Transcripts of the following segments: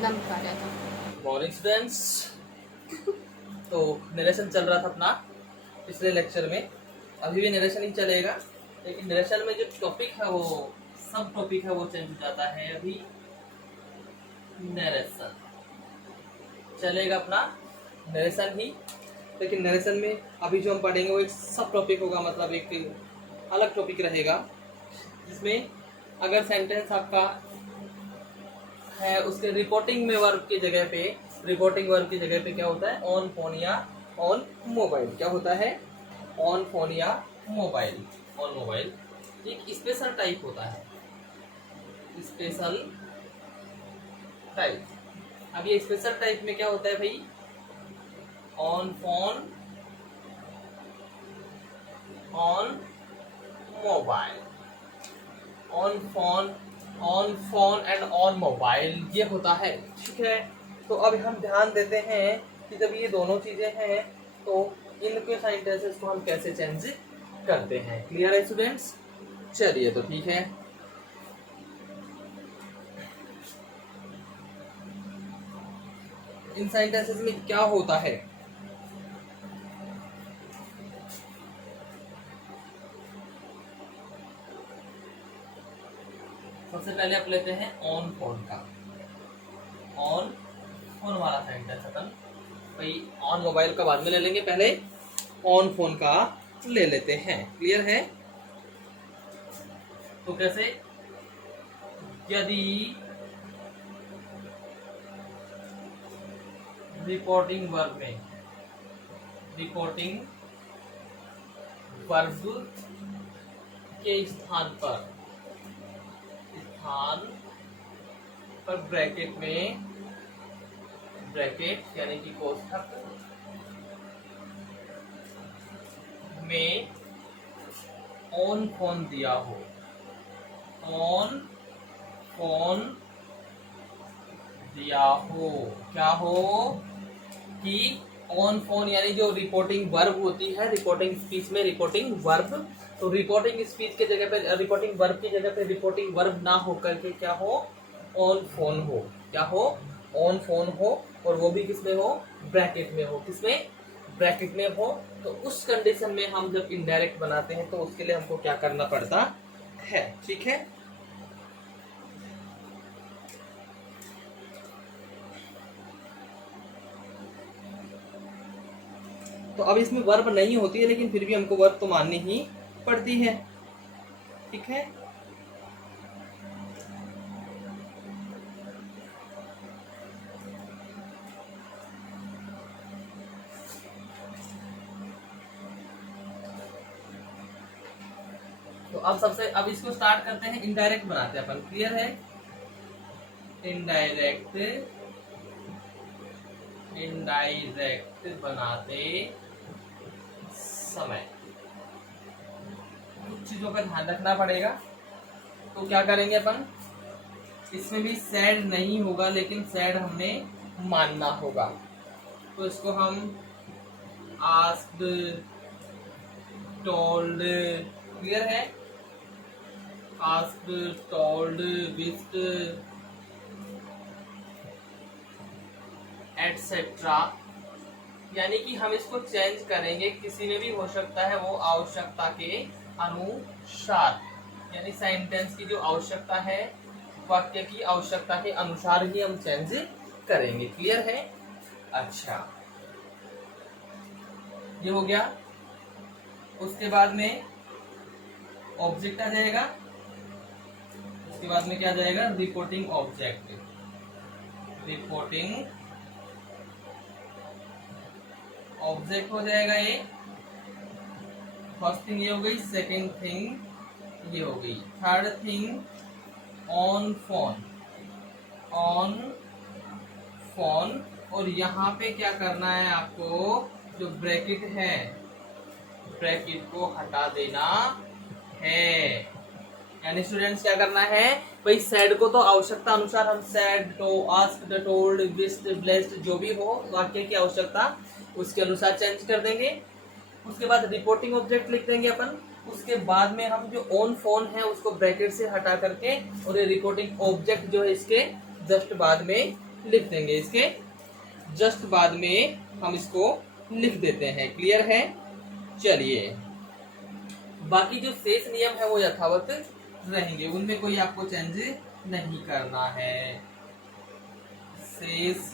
अपना बता रहा था। Morning students. तो नरेशन चल रहा था अपना पिछले लेक्चर में, अभी भी नरेशन ही चलेगा, लेकिन नरेशन में जो टॉपिक है वो सब टॉपिक है वो चेंज हो जाता है। अभी नरेशन चलेगा अपना नरेशन ही, लेकिन नरेशन में अभी जो हम पढ़ेंगे वो एक सब टॉपिक होगा, मतलब एक अलग टॉपिक रहेगा, जिसमें अगर सेंटेंस आपका है उसके रिपोर्टिंग में वर्ब की जगह पे, रिपोर्टिंग वर्ब की जगह पे क्या होता है, ऑन फोन या ऑन मोबाइल। क्या होता है, ऑन फोन या मोबाइल, ऑन मोबाइल। एक स्पेशल टाइप होता है, स्पेशल टाइप। अब ये स्पेशल टाइप में क्या होता है भाई, on phone, on mobile, on phone, on phone and on mobile, ये होता है। ठीक है, तो अब हम ध्यान देते हैं कि जब ये दोनों चीजें हैं तो इनके सेंटेंसेस को हम कैसे चेंज करते हैं। क्लियर है स्टूडेंट्स? चलिए तो ठीक है। इन सेंटेंसेस में क्या होता है, सबसे पहले आप लेते हैं ऑन फोन का, ऑन फोन वाला सेंटेंस अपन भाई, ऑन मोबाइल का बाद में ले लेंगे, पहले ऑन फोन का ले लेते हैं। क्लियर है? तो कैसे, यदि रिपोर्टिंग वर्ब में, रिपोर्टिंग वर्ब के स्थान पर ब्रैकेट में, ब्रैकेट यानी कि कोष्ठक में ऑन फोन दिया हो, ऑन फोन दिया हो, क्या हो कि ऑन फोन, यानी जो रिपोर्टिंग वर्ब होती है रिपोर्टिंग स्पीच में, रिपोर्टिंग वर्ब, तो रिपोर्टिंग स्पीच के जगह पे, रिपोर्टिंग वर्ब की जगह पे रिपोर्टिंग वर्ब ना हो करके क्या हो, ऑन फोन हो। क्या हो, ऑन फोन हो, और वो भी किसमें हो, ब्रैकेट में हो। किसमें, ब्रैकेट में हो। तो उस कंडीशन में हम जब इनडायरेक्ट बनाते हैं तो उसके लिए हमको क्या करना पड़ता है। ठीक है, तो अब इसमें वर्ब नहीं होती है, लेकिन फिर भी हमको वर्ब तो माननी ही पड़ती है। ठीक है, तो अब इसको स्टार्ट करते हैं, इनडायरेक्ट बनाते हैं अपन। क्लियर है? इनडायरेक्ट, इनडायरेक्ट बनाते समय कुछ चीजों का ध्यान रखना पड़ेगा। तो क्या करेंगे अपन, इसमें भी सैड नहीं होगा, लेकिन सैड हमने मानना होगा। तो इसको हम आस्क्ड, टोल्ड, क्लियर है, आस्क्ड, टोल्ड, विस्ड, एटसेट्रा, यानी कि हम इसको चेंज करेंगे, किसी में भी हो सकता है, वो आवश्यकता के अनुसार, यानी सेंटेंस की जो आवश्यकता है, वाक्य की आवश्यकता के अनुसार ही हम चेंज करेंगे। क्लियर है? अच्छा, ये हो गया। उसके बाद में ऑब्जेक्ट आ जाएगा, उसके बाद में क्या जाएगा, रिपोर्टिंग ऑब्जेक्ट, रिपोर्टिंग ऑब्जेक्ट हो जाएगा ये। फर्स्ट थिंग ये हो गई, सेकेंड थिंग ये हो गई, third thing on phone, on phone. और यहाँ पे क्या करना है आपको, जो ब्रैकेट है ब्रैकेट को हटा देना है। यानी स्टूडेंट्स क्या करना है भाई, सैड को तो आवश्यकता अनुसार हम सैड, तो आस्क्ड, टोल्ड, विस्ड, ब्लेस्ड, जो भी हो वाक्य की आवश्यकता उसके अनुसार चेंज कर देंगे। उसके बाद रिपोर्टिंग ऑब्जेक्ट लिख देंगे अपन। उसके बाद में हम जो ऑन फोन है उसको ब्रैकेट से हटा करके, और ये रिपोर्टिंग ऑब्जेक्ट जो है इसके जस्ट बाद में लिख देंगे, इसके जस्ट बाद में हम इसको लिख देते हैं। क्लियर है? चलिए, बाकी जो शेष नियम है वो यथावत रहेंगे, उनमें कोई आपको चेंज नहीं करना है। शेष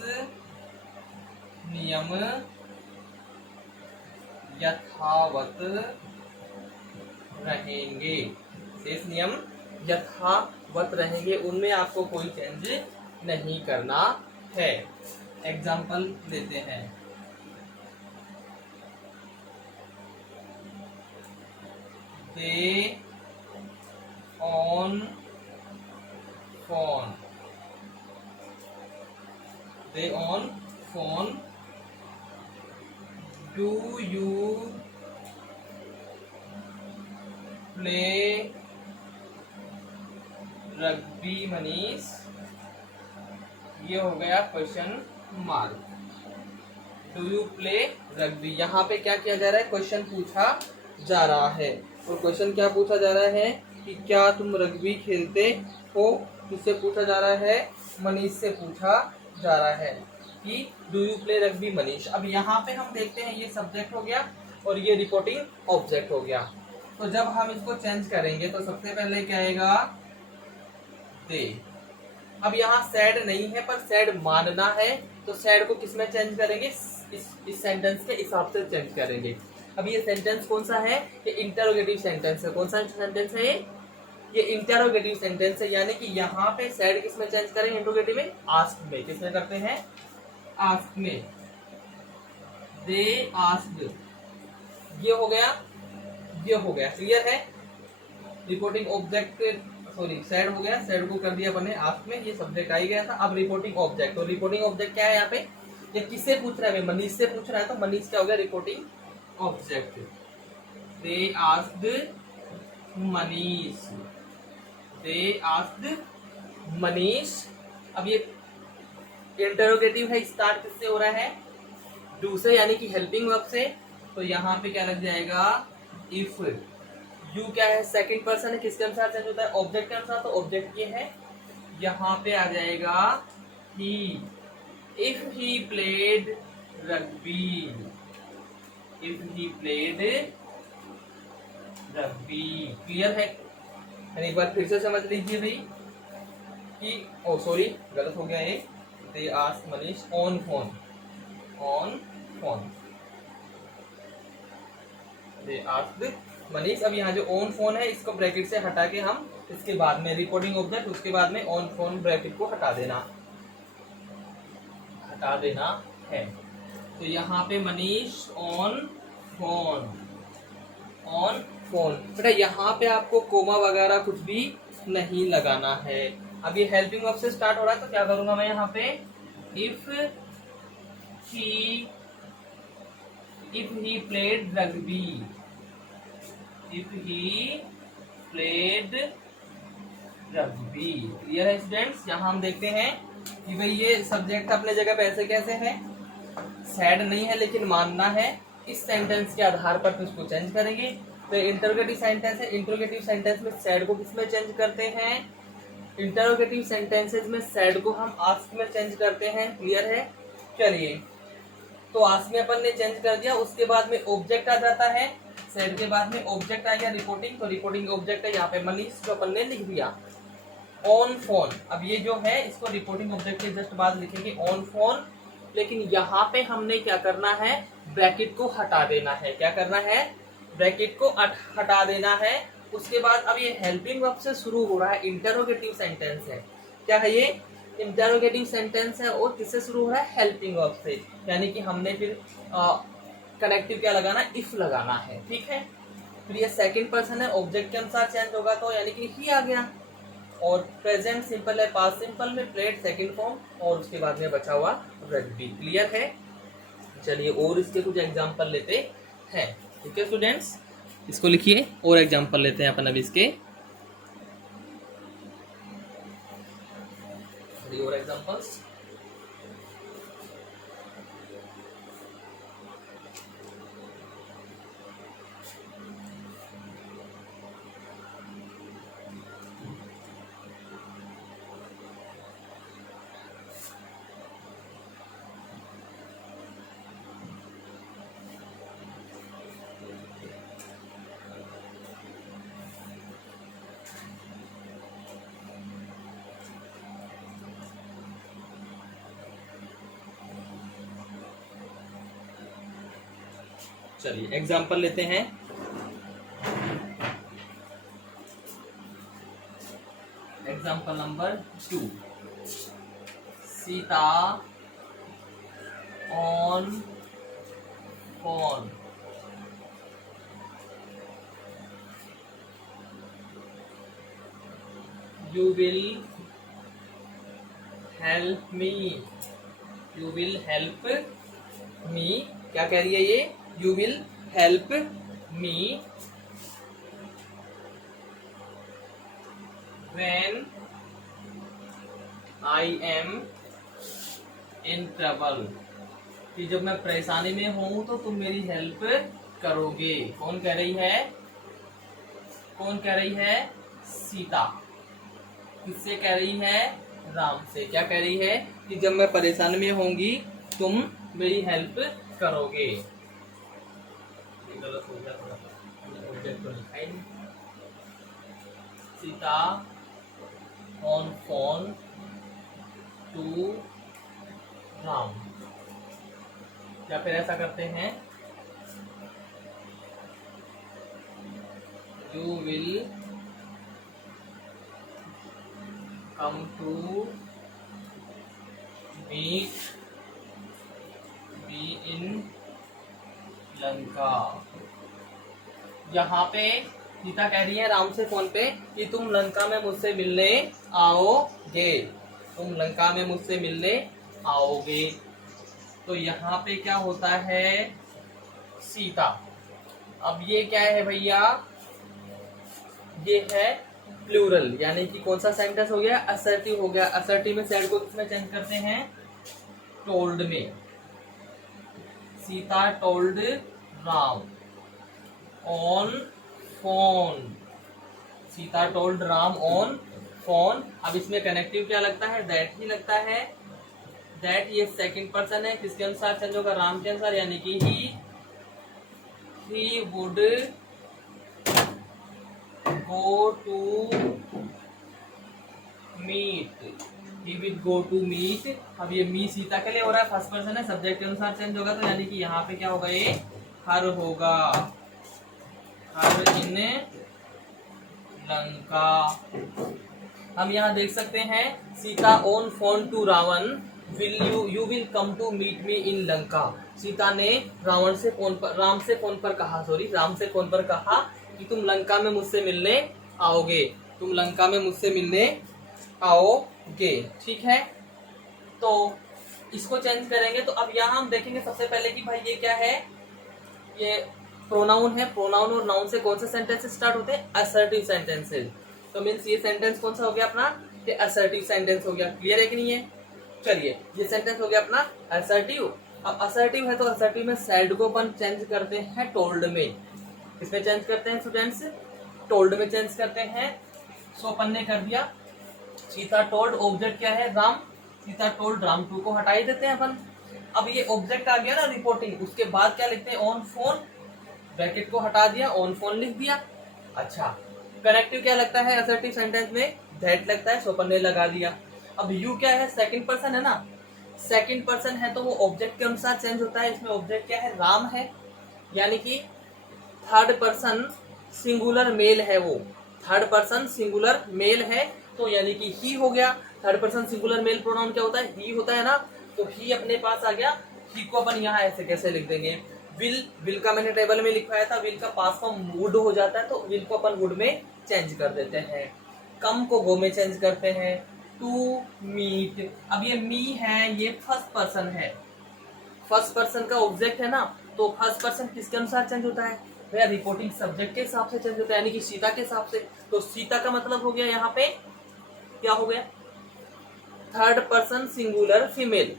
नियम यथावत रहेंगे, शेष नियम यथावत रहेंगे, उनमें आपको कोई चेंज नहीं करना है। एग्जाम्पल देते हैं। They on phone, they on phone, do you play rugby Manish? ये हो गया question mark. Do you play rugby, यहाँ पे क्या किया जा रहा है? क्वेश्चन पूछा जा रहा है। और क्वेश्चन क्या पूछा जा रहा है कि क्या तुम रग्बी खेलते हो? किससे पूछा जा रहा है? मनीष से पूछा जा रहा है कि do you play rugby Manish. अब यहाँ पे हम देखते हैं ये सब्जेक्ट हो गया और ये रिपोर्टिंग ऑब्जेक्ट हो गया। तो जब हम इसको चेंज करेंगे तो सबसे पहले क्या आएगा? दे। अब यहाँ सैड नहीं है पर सैड मानना है, तो सैड को किसमें चेंज करेंगे? इस सेंटेंस के हिसाब से चेंज करेंगे। अब ये सेंटेंस कौन सा है? ये इंटरोगेटिव सेंटेंस है। कौन सा सेंटेंस है ये इंटरोगेटिव सेंटेंस है, यानी कि यहाँ पे सैड किसमें चेंज करेंगे? इंटरोगेटिव में, आस्क्ड में। किसमें करते हैं? आस्क्ड में। दे आस्क्ड, ये हो गया, ये हो गया। क्लियर है? रिपोर्टिंग ऑब्जेक्ट, सॉरी सैड हो गया, सैड को कर दिया अपने आस्क्ड में, ये सब्जेक्ट आ ही गया था। अब रिपोर्टिंग ऑब्जेक्ट, तो रिपोर्टिंग ऑब्जेक्ट क्या है यहाँ पे? ये किससे पूछ रहा है? मनीष से पूछ रहा है, तो मनीष क्या हो गया? Reporting object. They asked Manish, they asked Manish. अब ये इंटरोगेटिव है, स्टार्ट किससे हो रहा है? डू से, यानी कि हेल्पिंग वर्ब से। तो यहाँ पे क्या लग जाएगा? इफ। यू क्या है? सेकंड पर्सन है, किसके अनुसार चेंज होता है? ऑब्जेक्ट के अनुसार, तो ऑब्जेक्ट ये है। यहाँ पे आ जाएगा he. If he played rugby, if he played rugby. Clear है? एक बार फिर से समझ लीजिए भाई कि ओ सॉरी गलत हो गया ये। They asked Manish on phone, on phone, they asked Manish. अब यहाँ जो ऑन फोन है इसको ब्रैकेट से हटा के हम इसके बाद में रिपोर्टिंग ऑब्जेक्ट, उसके बाद में ऑन फोन ब्रैकेट को हटा देना, हटा देना है। तो यहाँ पे Manish on phone, on phone. बेटा यहाँ पे आपको कोमा वगैरह कुछ भी नहीं लगाना है। अब ये हेल्पिंग वर्ब से स्टार्ट हो रहा है, तो क्या करूंगा मैं यहाँ पे? If he played rugby, if he played rugby. Clear है स्टूडेंट्स? यहाँ हम देखते हैं कि भाई ये सब्जेक्ट अपने जगह पे ऐसे कैसे है? सैड नहीं है लेकिन मानना है। इस सेंटेंस के आधार पर इसको चेंज करेंगे। तो इंटरोगेटिव सेंटेंस है, इंटरोगेटिव सेंटेंस में सैड को किसमें चेंज करते हैं? इंटरोगेटिव सेंटेंसेज में सैड को हम आस्क में चेंज करते हैं। क्लियर है? चलिए, तो आस्क में अपन ने चेंज कर दिया, उसके बाद में ऑब्जेक्ट आ जाता है। सैड के बाद में ऑब्जेक्ट आ गया रिपोर्टिंग, तो रिपोर्टिंग ऑब्जेक्ट है यहाँ पे मनीष, जो अपन ने लिख दिया ऑन फोन। अब ये जो है इसको रिपोर्टिंग ऑब्जेक्ट के जस्ट बाद लिखेंगे ऑन फोन, लेकिन यहाँ पे हमने क्या करना है? ब्रैकेट को हटा देना है। क्या करना है? ब्रैकेट को हटा देना है। उसके बाद अब ये हेल्पिंग वर्ब से शुरू हो रहा है, इंटरोगेटिव सेंटेंस है। क्या है ये? इंटरोगेटिव सेंटेंस है और किससे शुरू हो रहा है? हेल्पिंग वर्ब से। यानी कि हमने फिर कनेक्टिव क्या लगाना? इफ लगाना है। ठीक है? फिर ये सेकंड पर्सन है, ऑब्जेक्ट के अनुसार चेंज होगा, तो यानी कि ही आ गया। और प्रेजेंट सिंपल है, पास्ट सिंपल में प्लेड सेकंड फॉर्म, और उसके बाद में बचा हुआ रग्बी। क्लियर है? चलिए और इसके कुछ एग्जांपल लेते हैं। ठीक है स्टूडेंट्स, इसको लिखिए और एग्जांपल लेते हैं अपन अब इसके। और एग्जांपल्स चलिए एग्जाम्पल लेते हैं। Example number 2, Sita on phone. You will help me. You will help me, क्या कह रही है ये? You will help me when I am in trouble. कि जब मैं परेशानी में हूं तो तुम मेरी हेल्प करोगे। कौन कह रही है? कौन कह रही है? सीता। किससे कह रही है? राम से। क्या कह रही है? कि जब मैं परेशानी में होंगी तुम मेरी हेल्प करोगे। ये गलत हो गया थोड़ा सा, ऑब्जेक्ट तो लिखा ही नहीं। Sita on phone to Ram. या फिर ऐसा करते हैं, you will come to meet me in Lanka. यहाँ पे सीता कह रही है राम से फोन पे कि तुम लंका में मुझसे मिलने आओगे। तुम लंका में मुझसे मिलने आओगे। तो यहाँ पे क्या होता है? सीता। अब ये क्या है भैया? ये है प्लूरल, यानी कि कौन सा सेंटेंस हो गया? असर्टिव हो गया। असर्टिव में सेड को किसमें चेंज करते हैं? टोल्ड में। Sita told Ram on phone. Sita told Ram on phone. अब इसमें कनेक्टिव क्या लगता है? दैट ही लगता है। दैट ये सेकंड पर्सन है, किसके अनुसार चेंज होगा? राम के अनुसार, यानी कि he would go to meet. He will go to meet. अब ये मी सीता के लिए हो रहा है, फर्स्ट पर्सन है, सब्जेक्ट के अनुसार चेंज होगा, तो यानी कि यहाँ पे क्या होगा? ये हर होगा। हर इन लंका। हम यहाँ देख सकते हैं, Sita on phone to Ravan will you will come to meet me in Lanka. Sita ने राम से फोन पर कहा कि तुम लंका में मुझसे मिलने आओगे। तुम लंका में मुझसे मिलने आओगे। ठीक है, तो इसको चेंज करेंगे। तो अब यहाँ हम देखेंगे सबसे पहले कि भाई ये क्या है? ये प्रोनाउन है। प्रोनाउन और नाउन से कौन से सेंटेंसेस स्टार्ट होते हैं? Assertive sentences. तो मीन्स ये सेंटेंस कौन सा हो गया अपना? ये असर्टिव सेंटेंस हो गया। क्लियर है कि नहीं है? चलिए, ये सेंटेंस हो गया अपना असर्टिव। अब असर्टिव है तो असर्टिव में सैड को अपन चेंज करते हैं टोल्ड में। किसमें चेंज करते हैं स्टूडेंट्स? टोल्ड में चेंज करते हैं। सो अपन ने कर दिया। सीता टोल्ड, ऑब्जेक्ट क्या है? राम। सीता टोल्ड राम, टू को हटा ही देते हैं अपन। अब ये ऑब्जेक्ट आ गया ना रिपोर्टिंग, उसके बाद क्या लिखते हैं? ऑन फोन, ब्रैकेट को हटा दिया, ऑन फोन लिख दिया। अच्छा, कनेक्टिव क्या लगता है असर्टिव सेंटेंस में? दैट लगता है, सो अपन ने लगा दिया। अब यू क्या है? सेकंड पर्सन है ना। सेकंड पर्सन है तो वो ऑब्जेक्ट के अनुसार चेंज होता है। इसमें ऑब्जेक्ट क्या है? राम है, यानी कि थर्ड पर्सन सिंगुलर मेल है। वो थर्ड पर्सन सिंगुलर मेल है, तो यानी कि ही हो गया। Third person singular male pronoun क्या होता है? ही होता है ना। तो ही अपने पास आ गया। ही को अपन यहाँ ऐसे कैसे लिख देंगे? विल का मैंने टेबल में लिखवाया था, विल का पास फॉर्म वुड हो जाता है, तो विल को अपन वुड में चेंज कर देते हैं। कम को गो में चेंज करते हैं। टू मीट, अब ये मी है, ये फर्स्ट पर्सन है। फर्स्ट पर्सन का ऑब्जेक्ट है ना, तो फर्स्ट पर्सन किसके अनुसार चेंज होता है? भैया रिपोर्टिंग सब्जेक्ट के हिसाब से चेंज होता है, यानी कि सीता के हिसाब से। तो सीता का मतलब हो गया यहाँ पे क्या हो गया? Third person singular female.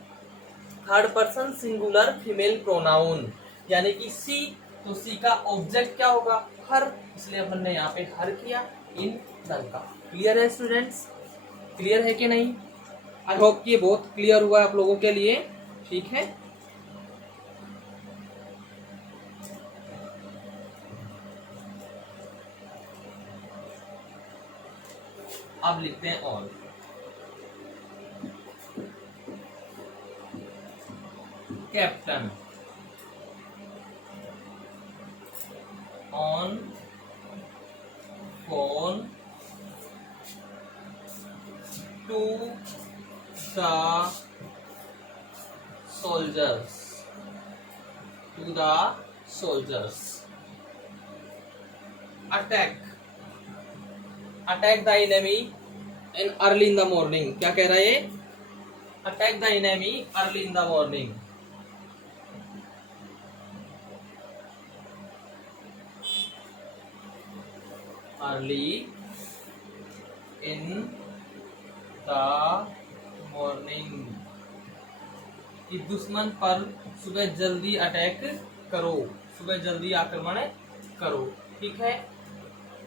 Third person singular female pronoun, यानी कि सी। तो सी का ऑब्जेक्ट क्या होगा? हर, इसलिए अपन ने यहाँ पे हर किया इन लंका। क्लियर है स्टूडेंट्स? क्लियर है कि नहीं? आई होप कि ये बहुत क्लियर हुआ आप लोगों के लिए। ठीक है, अब लिखते हैं और। Captain, on phone to the soldiers, to the soldiers. Attack, attack the enemy in early in the morning. क्या कह रहा है ये? Attack the enemy early in the morning. Early in the morning, कि दुश्मन पर सुबह जल्दी अटैक करो, सुबह जल्दी आक्रमण करो। ठीक है,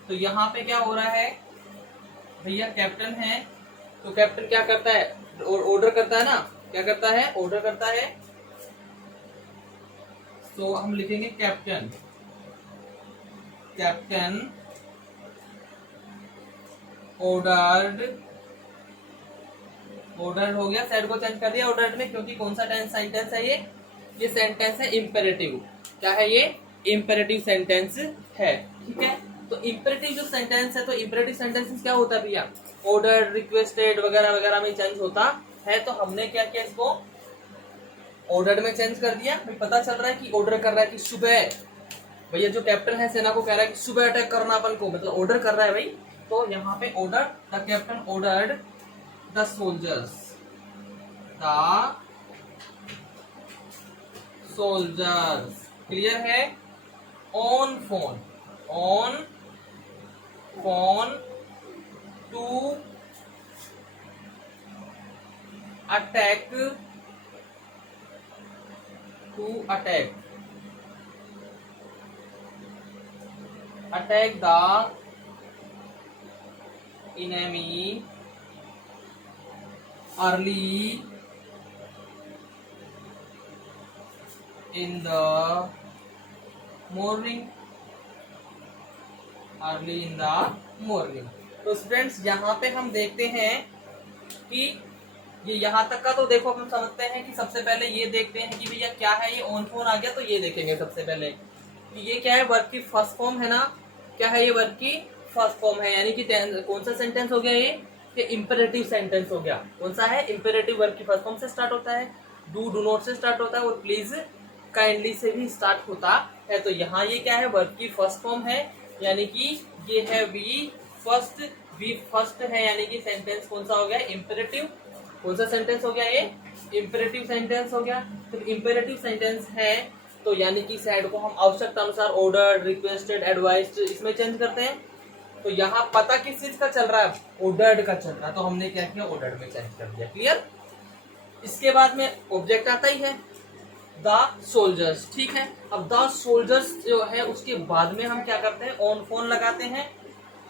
तो यहाँ पे क्या हो रहा है भैया, कैप्टन है तो कैप्टन क्या करता है? ऑर्डर करता है ना, क्या करता है? ऑर्डर करता है। तो हम लिखेंगे कैप्टन, कैप्टन ऑर्डर्ड, ऑर्डर्ड हो गया, सेट को चेंज कर दिया ऑर्डर्ड में, क्योंकि कौन सा टेंस सेंटेंस है ये सेंटेंस है इंपेरेटिव। क्या है ये? इंपेरेटिव सेंटेंस है। ठीक है, तो इंपेरेटिव जो सेंटेंस है, तो इंपेरेटिव सेंटेंस क्या होता है भैया? ऑर्डर्ड, रिक्वेस्टेड वगैरह वगैरह में चेंज होता है। तो हमने क्या किया, इसको ऑर्डर्ड में चेंज कर दिया। पता चल रहा है कि ऑर्डर कर रहा है कि सुबह, भैया जो कैप्टन है सेना को कह रहा है कि सुबह अटैक करना अपन को, मतलब ऑर्डर कर रहा है भाई। तो यहाँ पे order, the captain ordered the soldiers, the soldiers. Clear है? On phone, on phone to attack, to attack, attack the enemy early in the morning, early in the morning. तो स्टूडेंट्स यहाँ पे हम देखते हैं कि ये यहाँ तक का तो देखो हम समझते हैं कि सबसे पहले ये देखते हैं कि भैया क्या है, ये ऑन फोन आ गया तो ये देखेंगे सबसे पहले कि ये क्या है, वर्ब की फर्स्ट फॉर्म है ना। क्या है ये? वर्ब की फर्स्ट फॉर्म है, यानी कि कौन सा सेंटेंस हो गया ये इंपेरेटिव सेंटेंस हो गया। कौन सा है? इंपेरेटिव। वर्ब की फर्स्ट फॉर्म से स्टार्ट होता है, डू नॉट से स्टार्ट होता है और प्लीज काइंडली से भी स्टार्ट होता है। तो यहाँ ये क्या है? वर्ब की फर्स्ट फॉर्म है, यानी कि ये है वी फर्स्ट, वी फर्स्ट है, यानी कि सेंटेंस कौन सा हो गया? इंपेरेटिव। कौन सा सेंटेंस हो गया ये? इंपेरेटिव सेंटेंस हो गया। तो इंपेरेटिव सेंटेंस है तो यानी कि सैड को हम आवश्यकता अनुसार ऑर्डर्ड, रिक्वेस्टेड, एडवाइस्ड इसमें चेंज करते हैं। तो यहाँ पता किस चीज का चल रहा है? ऑर्डर्ड का चल रहा है, तो हमने क्या किया? ऑर्डर्ड में चेंज कर दिया। क्लियर? इसके बाद में ऑब्जेक्ट आता ही है द सोल्जर्स। ठीक है, अब द सोल्जर्स जो है उसके बाद में हम क्या करते हैं? ऑन फोन लगाते हैं,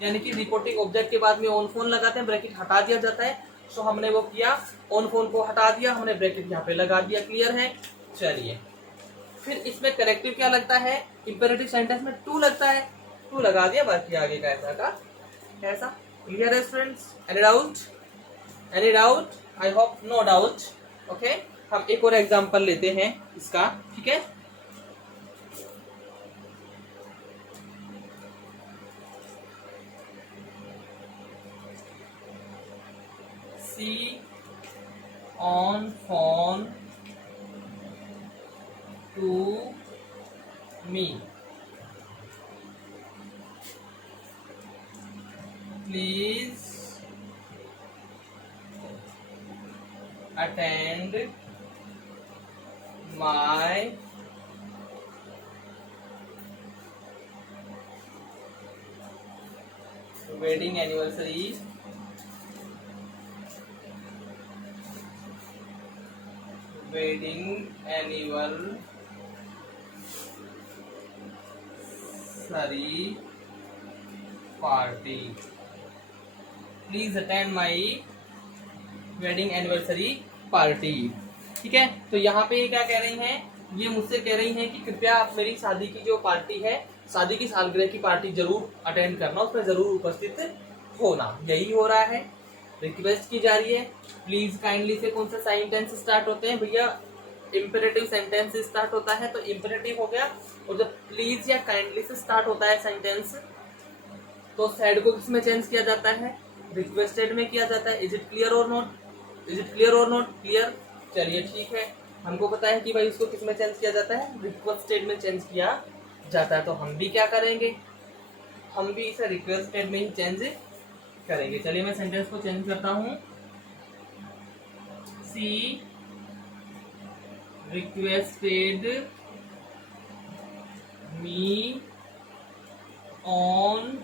यानी कि रिपोर्टिंग ऑब्जेक्ट के बाद में ऑन फोन लगाते हैं, ब्रैकेट हटा दिया जाता है। सो हमने वो किया, ऑन फोन को हटा दिया, हमने ब्रैकेट यहाँ पे लगा दिया। क्लियर है? चलिए, फिर इसमें करेक्टिव क्या लगता है? इंपेरेटिव सेंटेंस में टू लगता है, टू लगा दिया, बाकी आगे का ऐसा का ऐसा। क्लियर है students? Any doubt? Any doubt? I hope no doubt. Okay, हम एक और एग्जांपल लेते हैं इसका। ठीक है, she on phone to me, please attend my wedding anniversary, wedding anniversary party, please attend my wedding anniversary party. ठीक है, तो यहाँ पे ये क्या कह रही हैं? ये मुझसे कह रही हैं कि कृपया आप मेरी शादी की जो पार्टी है, शादी की सालगिरह की पार्टी जरूर अटेंड करना, उसमें जरूर उपस्थित होना। यही हो रहा है, रिक्वेस्ट की जा रही है। प्लीज काइंडली से कौन सा साइन टेंस स्टार्ट होते हैं भैया? इम्पेरेटिव सेंटेंस से स्टार्ट होता है तो इम्पेरेटिव हो गया, और जब प्लीज या काइंडली से स्टार्ट होता है सेंटेंस तो सैड को किसमें चेंज किया जाता है, रिक्वेस्टेड में किया जाता है। इज इट क्लियर और नॉट, इज इट क्लियर और नॉट क्लियर। चलिए ठीक है, हमको पता है कि भाई इसको किसमें चेंज किया जाता है, रिक्वेस्टेड में चेंज किया जाता है। तो हम भी क्या करेंगे, हम भी इसे रिक्वेस्टेड में ही चेंज करेंगे। चलिए मैं सेंटेंस को चेंज करता हूं। She requested me on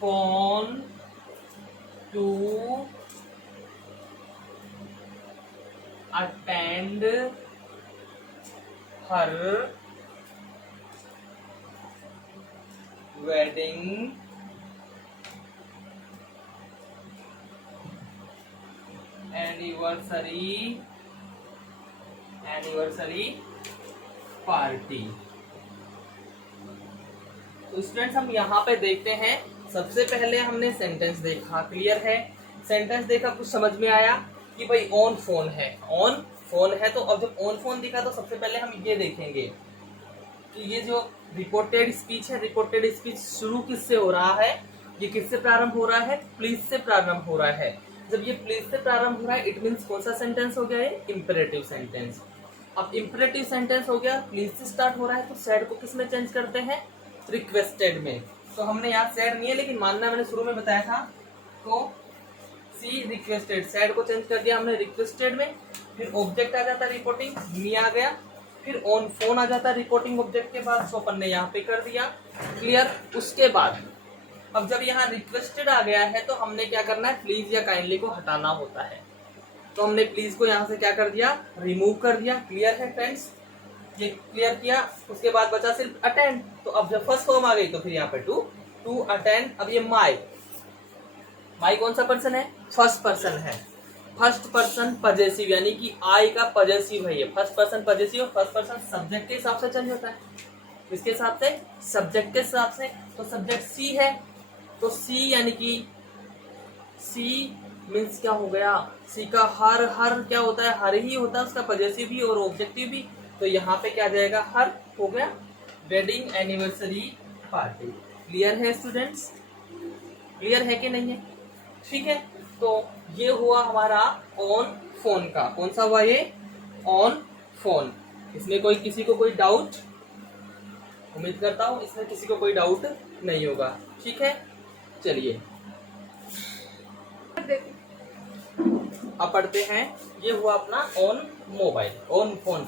phone to attend her wedding anniversary party. तो स्टूडेंट्स हम यहाँ पे देखते हैं, सबसे पहले हमने सेंटेंस देखा, क्लियर है, सेंटेंस देखा, कुछ समझ में आया कि भाई ऑन फोन है, ऑन फोन है। तो अब जब ऑन फोन दिखा तो सबसे पहले हम ये देखेंगे कि ये जो रिपोर्टेड स्पीच है, रिपोर्टेड स्पीच शुरू किससे हो रहा है, ये किससे प्रारंभ हो रहा है, प्लीज से प्रारंभ हो रहा है। जब ये प्लीज से प्रारंभ हो रहा है इट मीन्स कौन सा सेंटेंस हो गया है, इंपेरेटिव सेंटेंस। अब इंपेरेटिव सेंटेंस हो गया, प्लीज से स्टार्ट हो रहा है, तो सैड को किस में चेंज करते हैं, रिक्वेस्टेड में। तो हमने यहाँ सैड नहीं है लेकिन मानना मैंने शुरू में बताया था, तो सी रिक्वेस्टेड, सैड को चेंज कर दिया हमने रिक्वेस्टेड में। फिर ऑब्जेक्ट आ जाता रिपोर्टिंग, मी आ गया, फिर ऑन फोन आ जाता रिपोर्टिंग ऑब्जेक्ट के बाद, सो अपन ने यहाँ पे कर दिया, क्लियर। उसके बाद अब जब यहाँ रिक्वेस्टेड आ गया है तो हमने क्या करना है, प्लीज या काइंडली को हटाना होता है। तो हमने प्लीज को यहाँ से क्या कर दिया, रिमूव कर दिया, क्लियर है फ्रेंड्स, ये क्लियर किया। उसके बाद बचा सिर्फ अटेंड। तो अब जब फर्स्ट फॉर्म आ गई तो फिर यहाँ पे टू अटेंड। अब ये माई कौन सा पर्सन है, फर्स्ट पर्सन है, फर्स्ट पर्सन पजेसिव, यानी कि आई का पजेसिव है ये, फर्स्ट पर्सन पजेसिव। और फर्स्ट पर्सन सब्जेक्ट के हिसाब से चेंज होता है, किसके हिसाब से, सब्जेक्ट के हिसाब से। तो सब्जेक्ट सी है, तो सी यानी कि सी मीन्स क्या हो गया, सी का हर क्या होता है, हर ही होता है, उसका पजेसिव भी और ऑब्जेक्टिव भी। तो यहाँ पे क्या जाएगा, हर हो गया, वेडिंग एनिवर्सरी पार्टी। क्लियर है स्टूडेंट्स, क्लियर है कि नहीं है, ठीक है। तो ये हुआ हमारा ऑन फोन का, कौन सा हुआ ये, ऑन फोन। इसमें कोई किसी को कोई डाउट, उम्मीद करता हूं इसमें किसी को कोई डाउट नहीं होगा, ठीक है। चलिए अब पढ़ते हैं, ये हुआ अपना on mobile, on phone,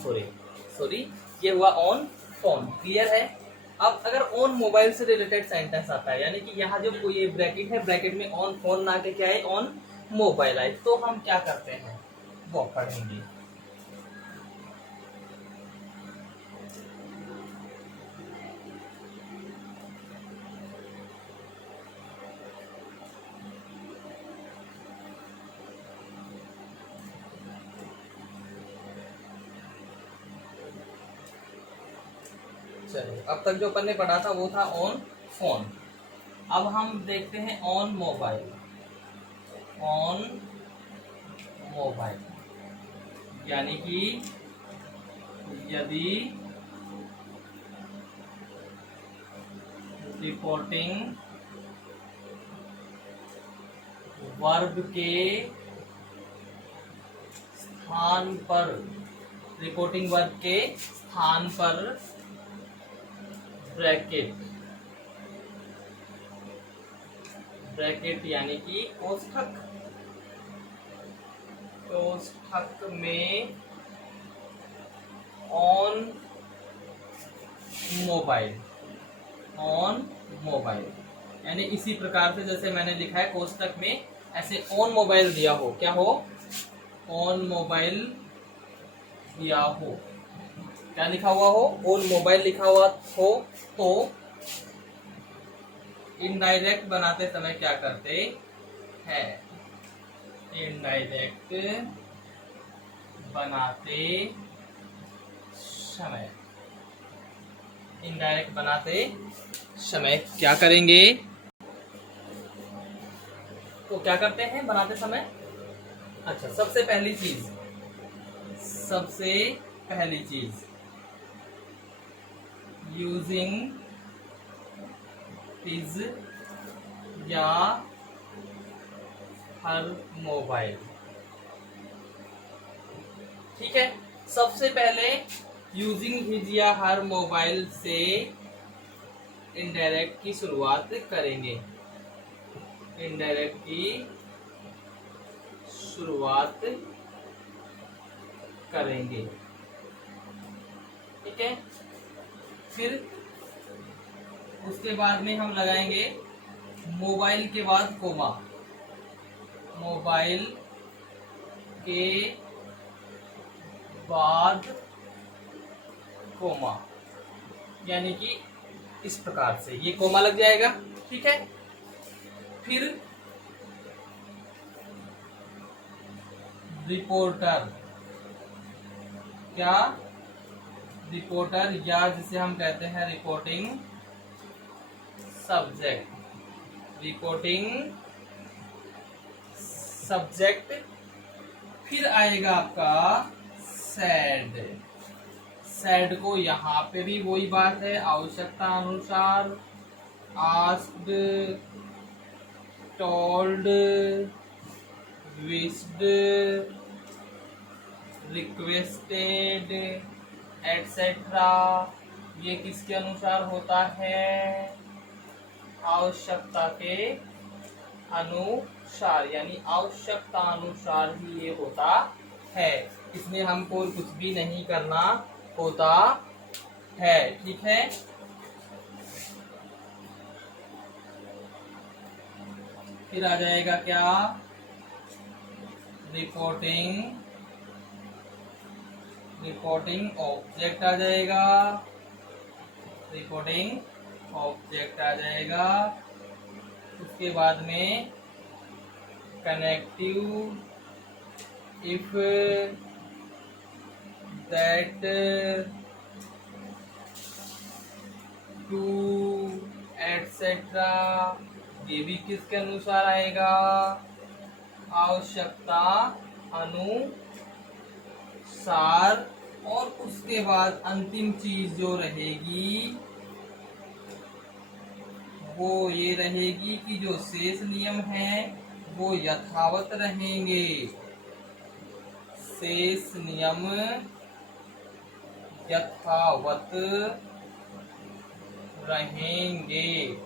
sorry ये हुआ ऑन फोन, क्लियर है। अब अगर ऑन मोबाइल से रिलेटेड सेंटेंस आता है, यानी कि यहाँ जो ये ब्रैकेट है, ब्रैकेट में ऑन फोन ना के क्या है, ऑन मोबाइल आए, तो हम क्या करते हैं वो पढ़ेंगे। चलिए अब तक जो अपन ने पढ़ा था वो था ऑन फोन। अब हम देखते हैं ऑन मोबाइल। ऑन मोबाइल यानी कि यदि रिपोर्टिंग वर्ब के स्थान पर, रिपोर्टिंग वर्ब के स्थान पर ब्रैकेट यानी कि कोष्ठक में ऑन मोबाइल यानी इसी प्रकार से जैसे मैंने लिखा है कोष्ठक में, ऐसे ऑन मोबाइल दिया हो, क्या हो, ऑन मोबाइल दिया हो, क्या लिखा हुआ हो, ऑन मोबाइल लिखा हुआ हो, तो इनडायरेक्ट बनाते समय क्या करते हैं, इनडायरेक्ट बनाते समय क्या करेंगे, तो क्या करते हैं बनाते समय। अच्छा, सबसे पहली चीज सबसे पहली चीज, यूजिंग इज या हर मोबाइल। ठीक है, सबसे पहले यूजिंग हिज या हर मोबाइल से इनडायरेक्ट की शुरुआत करेंगे। इनडायरेक्ट की शुरुआत करेंगे। ठीक है, फिर उसके बाद में हम लगाएंगे मोबाइल के बाद कोमा। मोबाइल के बाद कोमा, यानी कि इस प्रकार से ये कोमा लग जाएगा। ठीक है, फिर रिपोर्टर, क्या रिपोर्टर, या जिसे हम कहते हैं रिपोर्टिंग सब्जेक्ट। Reporting subject. फिर आएगा आपका सैड। सैड को यहाँ पे भी वही बात है, आवश्यकता अनुसार, asked, told, wished, requested, etcetera, ये किसके अनुसार होता है? आवश्यकता के अनुसार, यानी आवश्यकता अनुसार ही ये होता है। इसमें हमको कुछ भी नहीं करना होता है। ठीक है, फिर आ जाएगा क्या? रिपोर्टिंग, रिपोर्टिंग ऑब्जेक्ट आ जाएगा। रिपोर्टिंग ऑब्जेक्ट आ जाएगा। उसके बाद में connective, if, that, to, etcetera, ये भी किसके अनुसार आएगा? आवश्यकता अनुसार। और उसके बाद अंतिम चीज जो रहेगी वो ये रहेगी कि जो शेष नियम है वो यथावत रहेंगे। शेष नियम यथावत रहेंगे।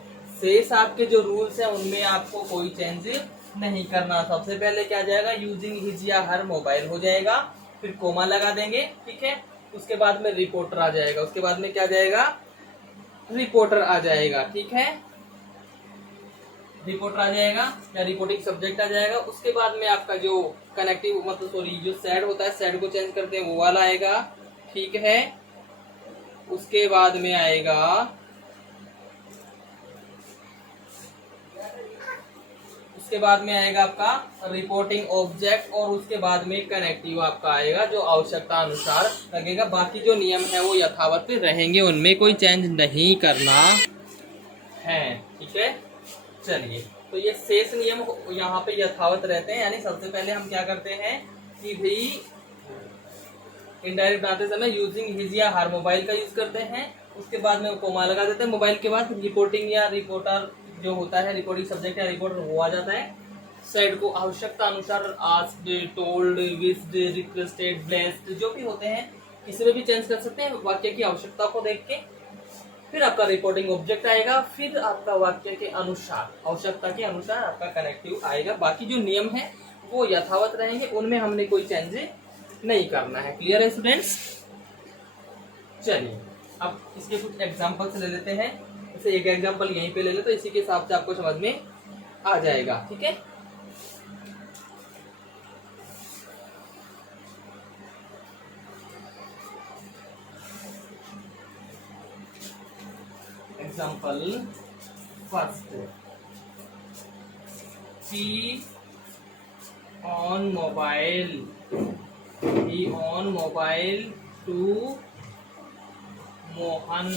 शेष आपके जो रूल्स हैं उनमें आपको कोई चेंज नहीं करना। सबसे पहले क्या जाएगा? यूजिंग हिज या हर मोबाइल हो जाएगा, फिर कोमा लगा देंगे। ठीक है, उसके बाद में रिपोर्टर आ जाएगा। उसके बाद में क्या जाएगा? रिपोर्टर आ जाएगा। ठीक है, रिपोर्टर आ जाएगा या रिपोर्टिंग सब्जेक्ट आ जाएगा। उसके बाद में आपका जो कनेक्टिव, मतलब सॉरी, जो सैड होता है, सैड को चेंज करते हैं वो वाला आएगा। ठीक है, उसके बाद में आएगा आपका रिपोर्टिंग ऑब्जेक्ट, और उसके बाद में कनेक्टिव आपका आएगा जो आवश्यकता अनुसार लगेगा। बाकी जो नियम है वो यथावत रहेंगे, उनमें कोई चेंज नहीं करना है। ठीक है, चलिए, तो ये शेष नियम यहाँ पे यथावत रहते हैं। यानी सबसे पहले हम क्या करते हैं कि भाई इनडायरेक्ट बनाते समय यूजिंग हिज या हर मोबाइल का यूज करते हैं। उसके बाद में कोमा लगा देते हैं मोबाइल के बाद। रिपोर्टिंग या रिपोर्टर जो होता है, रिपोर्टिंग सब्जेक्ट या रिपोर्टर, वो आ जाता है। साइड को आवश्यकता अनुसार asked, told, wished, requested, blessed, जो भी होते हैं किसी में भी चेंज कर सकते हैं वाक्य की आवश्यकता को देख के। फिर आपका रिपोर्टिंग ऑब्जेक्ट आएगा। फिर आपका वाक्य के अनुसार, आवश्यकता के अनुसार आपका कनेक्टिव आएगा। बाकी जो नियम है वो यथावत रहेंगे, उनमें हमने कोई चेंज नहीं करना है। क्लियर है स्टूडेंट्स? चलिए, अब इसके कुछ एग्जांपल्स ले लेते हैं। जैसे एक एग्जांपल यहीं पे ले ले, तो इसी के हिसाब से आपको समझ में आ जाएगा। ठीक है, example first, he on mobile to Mohan,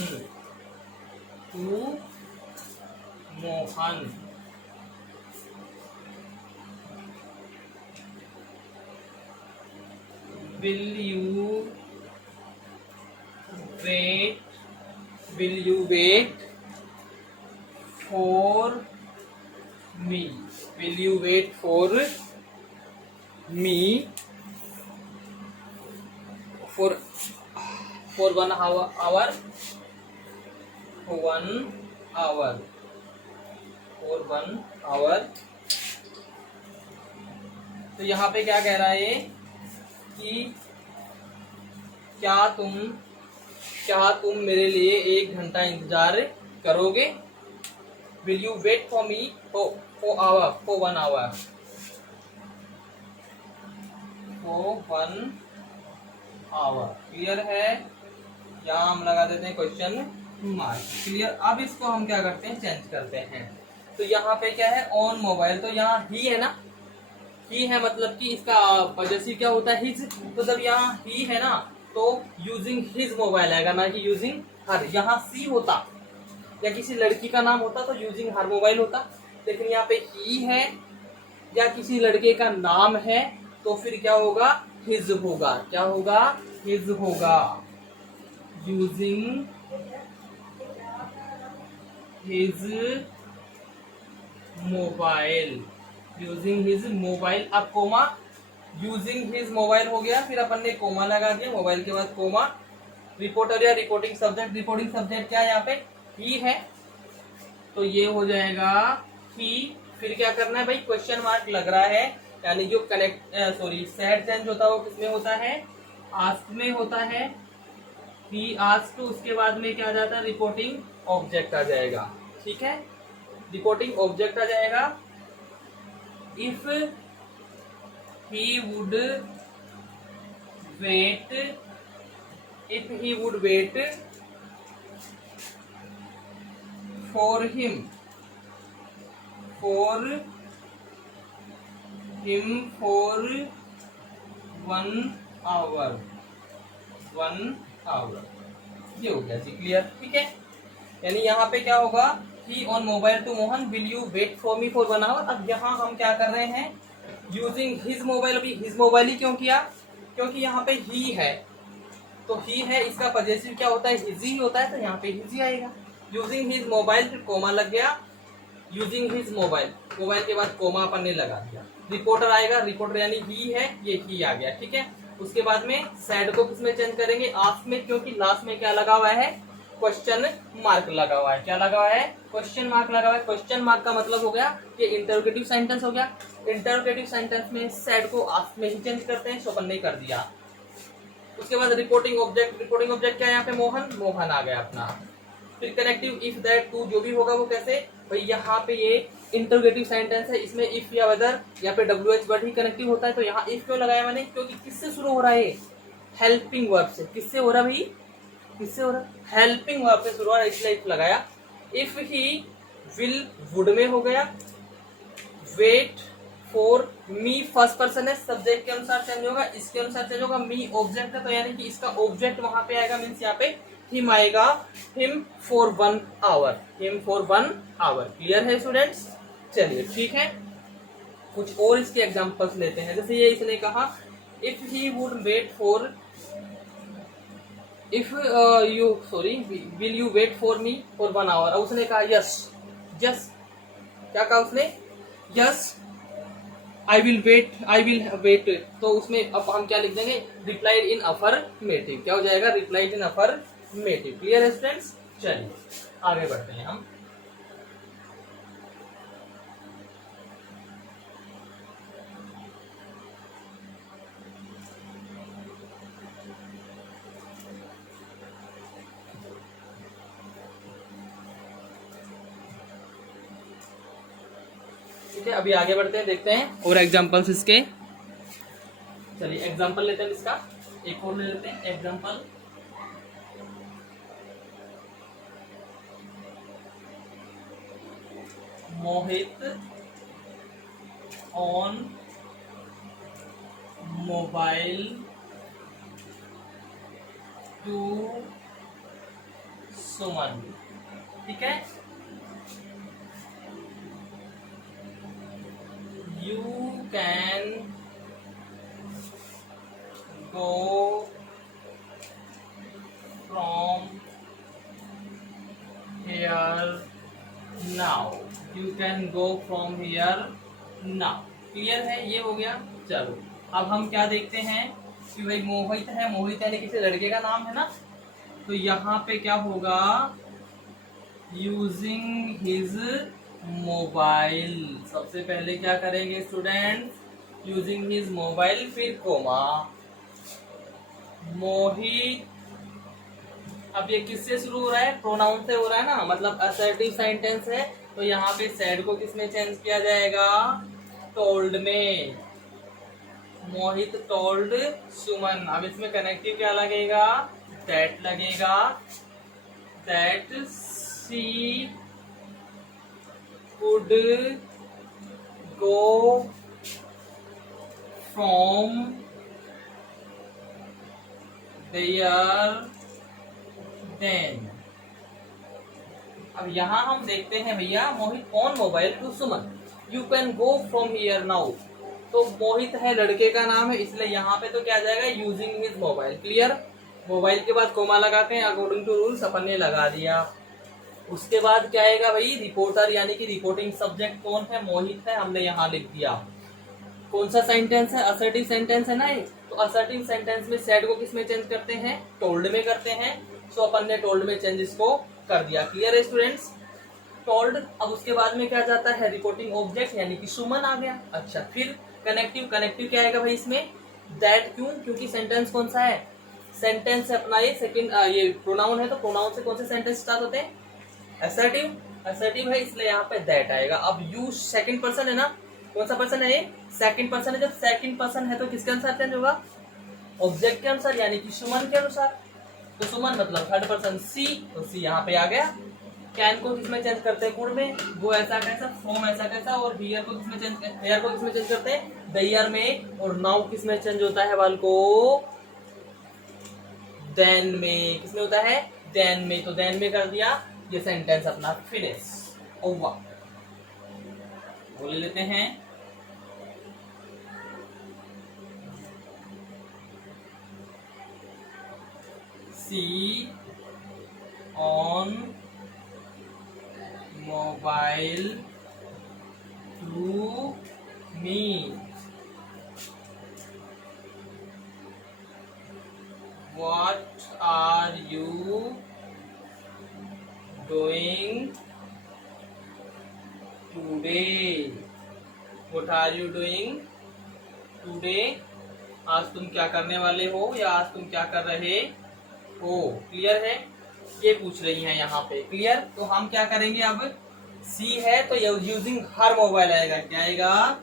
will you wait, will you wait for me, will you wait for me for 1 hour, 1 hour, for 1 hour। तो यहाँ पे क्या कह रहा है ये कि क्या तुम मेरे लिए 1 घंटा इंतजार करोगे। Will you wait for me for 1 hour, for 1 hour। Clear है। यहाँ हम लगा देते हैं क्वेश्चन मार्क। क्लियर। अब इसको हम क्या करते हैं, चेंज करते हैं। तो यहाँ पे क्या है, ऑन मोबाइल, तो यहाँ ही है ना, ही है मतलब कि इसका पॉजेसिव क्या होता है, हिज। तो जब यहाँ ही है ना तो यूजिंग हिज मोबाइल आएगा, ना कि यूजिंग हर। यहाँ सी होता या किसी लड़की का नाम होता तो यूजिंग हर मोबाइल होता, लेकिन यहाँ पे ही है या किसी लड़के का नाम है तो फिर क्या होगा, हिज होगा। क्या होगा, हिज होगा। Using his mobile, using his mobile. अब कोमा, यूजिंग हिज मोबाइल हो गया, फिर अपन ने कोमा लगा दिया, मोबाइल के बाद कोमा। रिपोर्टर या रिपोर्टिंग सब्जेक्ट, रिपोर्टिंग सब्जेक्ट क्या है यहाँ पे, ही है, तो ये हो जाएगा ही। फिर क्या करना है भाई, क्वेश्चन मार्क लग रहा है, यानी जो सेट चेंज होता है वो किसमें होता है, आस्क में होता है। ही आस्क, उसके बाद में क्या आ जाता है, रिपोर्टिंग ऑब्जेक्ट आ जाएगा। ठीक है, रिपोर्टिंग ऑब्जेक्ट आ जाएगा। If he would wait, if he would wait for him, for 1 hour, 1 hour। ये हो गया जी, क्लियर। ठीक है, यानी यहाँ पे क्या होगा, he on mobile to Mohan, will you wait for me for 1 hour। अब यहाँ हम क्या कर रहे हैं, यूजिंग हिज मोबाइल। अभी हिज मोबाइल ही क्यों किया, क्योंकि यहाँ पे ही है, तो ही है, इसका पॉजेसिव क्या होता है, हिज ही होता है, तो यहाँ पे हिज ही आएगा। यूजिंग हिज मोबाइल, फिर कोमा लग गया, यूजिंग हिज मोबाइल, मोबाइल के बाद कोमा अपन ने लगा दिया। रिपोर्टर आएगा, रिपोर्टर यानी ही है, ये ही आ गया। ठीक है, उसके बाद में सैड को किसमें चेंज करेंगे, आस्क में, क्योंकि लास्ट में क्या लगा हुआ है, क्वेश्चन मार्क लगा हुआ है। क्या लगा हुआ है, क्वेश्चन मार्क लगा हुआ है। क्वेश्चन मार्क का मतलब हो गया कि इंटरोगेटिव सेंटेंस हो गया। इंटरोगेटिव सेंटेंस में सैड को आस्क में ही चेंज करते हैं, सो अपन ने कर दिया। उसके बाद रिपोर्टिंग ऑब्जेक्ट, रिपोर्टिंग ऑब्जेक्ट क्या है यहाँ पे, मोहन, मोहन आ गया अपना। फिर कनेक्टिव इफ दैट टू, जो भी होगा वो कैसे भाई, यहाँ पे ये इंटरोगेटिव सेंटेंस है, इसमें इफ या वेदर, यहाँ पे WH वर्ड ही कनेक्टिव होता है, तो यहाँ इफ क्यों लगाया मैंने, क्योंकि किससे शुरू हो रहा है, हेल्पिंग वर्ब से। किससे हो रहा है भाई, किससे हो रहा है, हेल्पिंग वर्ब से शुरू हो रहा है, इसलिए इफ लगाया। इफ ही विल वुड में हो गया। Wait for me first person है, सब्जेक्ट के अनुसार चेंज होगा, इसके अनुसार चेंज होगा। मी ऑब्जेक्ट है, तो यानी कि इसका ऑब्जेक्ट वहां पे आएगा, मीन्स यहाँ पे हिम आएगा। Him for 1 hour, him for 1 hour। Clear है स्टूडेंट्स, चलिए ठीक है, कुछ और इसके एग्जांपल्स लेते हैं। जैसे ये इसने कहा, if he would wait for, if will you wait for me for 1 hour। अब उसने कहा यस, जस, क्या कहा उसने, यस आई विल वेट, तो उसमें अब हम क्या लिख देंगे, रिप्लाइड इन अफर्मेटिव। क्या हो जाएगा, रिप्लाइड इन अफर्मेटिव। क्लियर है स्टूडेंट्स, चलिए आगे बढ़ते हैं हम। ठीक है, अभी आगे बढ़ते हैं, देखते हैं और एग्जांपल्स इसके। चलिए एग्जांपल लेते हैं इसका, एक और ले लेते हैं example. Mohit on mobile to Suman. ठीक है, you can go from here now, you can go from here now। Clear है, ये हो गया। चलो अब हम क्या देखते हैं कि भाई मोहित है, मोहित यानी किसी लड़के का नाम है ना, तो यहाँ पे क्या होगा, यूजिंग हिज मोबाइल। सबसे पहले क्या करेंगे स्टूडेंट, यूजिंग हिज मोबाइल, फिर कोमा, मोहित। अब ये किससे शुरू हो रहा है, प्रोनाउन से हो रहा है ना, मतलब असर्टिव सेंटेंस है, तो यहाँ पे सैड को किसमें चेंज किया जाएगा, टोल्ड में। मोहित टोल्ड सुमन। अब इसमें कनेक्टिव क्या लगेगा, दैट लगेगा, that she could go from there then. अब यहाँ हम देखते हैं भैया, Mohit on mobile to Suman, you can go from here now. तो मोहित है लड़के का नाम है, इसलिए यहाँ पे तो क्या जाएगा, using his mobile. Clear, mobile के बाद कोमा लगाते हैं, अकॉर्डिंग टू रूल्स अपन ने लगा दिया। उसके बाद क्या आएगा भाई, रिपोर्टर, यानी कि रिपोर्टिंग सब्जेक्ट कौन है, मोहित है, हमने यहाँ लिख दिया। कौन सा सेंटेंस है, असर्टिव सेंटेंस है ना ये, तो असर्टिव सेंटेंस में सेड को किस में चेंज करते हैं, टोल्ड में करते हैं। सो अपन ने टोल्ड में चेंज इसको कर दिया। क्लियर है स्टूडेंट्स, टोल्ड। अब उसके बाद में क्या जाता है, रिपोर्टिंग ऑब्जेक्ट, यानी कि सुमन आ गया। अच्छा, फिर कनेक्टिव, कनेक्टिव क्या आएगा भाई इसमें, दैट। क्यों, क्योंकि सेंटेंस कौन सा है, सेंटेंस है अपना ये सेकंड, ये प्रोनाउन है, तो प्रोनाउन से कौन से सेंटेंस स्टार्ट होते हैं, असर्टिव, असर्टिव है, इसलिए यहाँ पे दैट आएगा। अब यू सेकंड पर्सन है ना, कौन सा पर्सन है ये, सेकंड पर्सन है। जब सेकंड पर्सन है तो किसके अनुसार चेंज होगा, ऑब्जेक्ट के अनुसार, यानी कि सुमन के अनुसार। तो सुमन मतलब थर्ड पर्सन सी, तो सी यहाँ पे आ गया। कैन को किसमें चेंज करते हैं, गुड में, गो ऐसा कैसा, फ्रॉम ऐसा कैसा, और हियर को किसमें चेंज, हेयर को किसमें चेंज करते हैं, द ईयर में, और नाउ किसमें चेंज होता है बाल को, देन में। किसमें होता है, देन में, तो देन में कर दिया। ये सेंटेंस अपना फिनिश। ओवर बोल लेते हैं, she on mobile to me, what are you doing today, what are you doing today, आज तुम क्या करने वाले हो, या आज तुम क्या कर रहे हो। क्लियर है, ये पूछ रही है यहाँ पे। क्लियर, तो हम क्या करेंगे, अब सी है तो यूजिंग हर मोबाइल आएगा, क्या आएगा,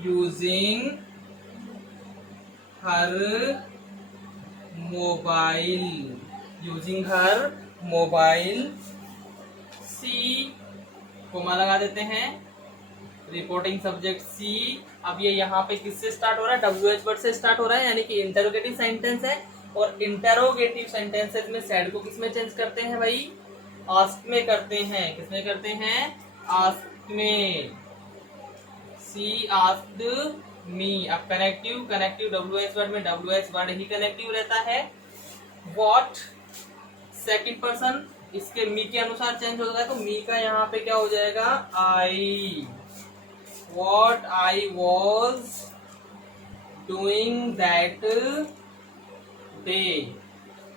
using her mobile, using her mobile, C comma लगा देते हैं, रिपोर्टिंग सब्जेक्ट सी। अब ये यहाँ पे किससे स्टार्ट हो रहा है, WH वर्ड से स्टार्ट हो रहा है, यानी कि इंटरोगेटिव सेंटेंस है। और इंटरोगेटिव सेंटेंसेस में सेड को किसमें चेंज करते हैं भाई, आस्क में करते हैं। किसमें करते हैं, आस्क में, सी आस्क्ड मी। अब कनेक्टिव, कनेक्टिव WH वर्ड में WH वर्ड ही कनेक्टिव रहता है। व्हाट सेकंड पर्सन, इसके मी के अनुसार चेंज होता है, तो मी का यहाँ पे क्या हो जाएगा, I. What I was doing that day,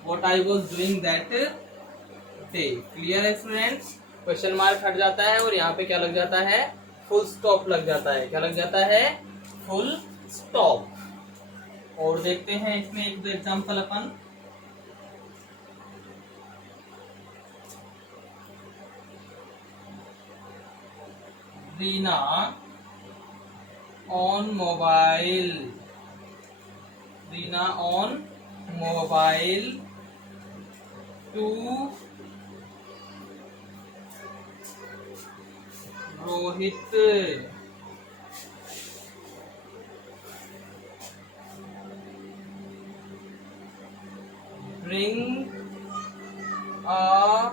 what I was doing that day. Clear है स्टूडेंट्स, क्वेश्चन मार्क हट जाता है और यहाँ पे क्या लग जाता है, फुल स्टॉप लग जाता है। क्या लग जाता है, फुल स्टॉप। और देखते हैं इसमें एक दो एग्जाम्पल अपन, Reena on mobile, Reena on mobile to Rohit, bring a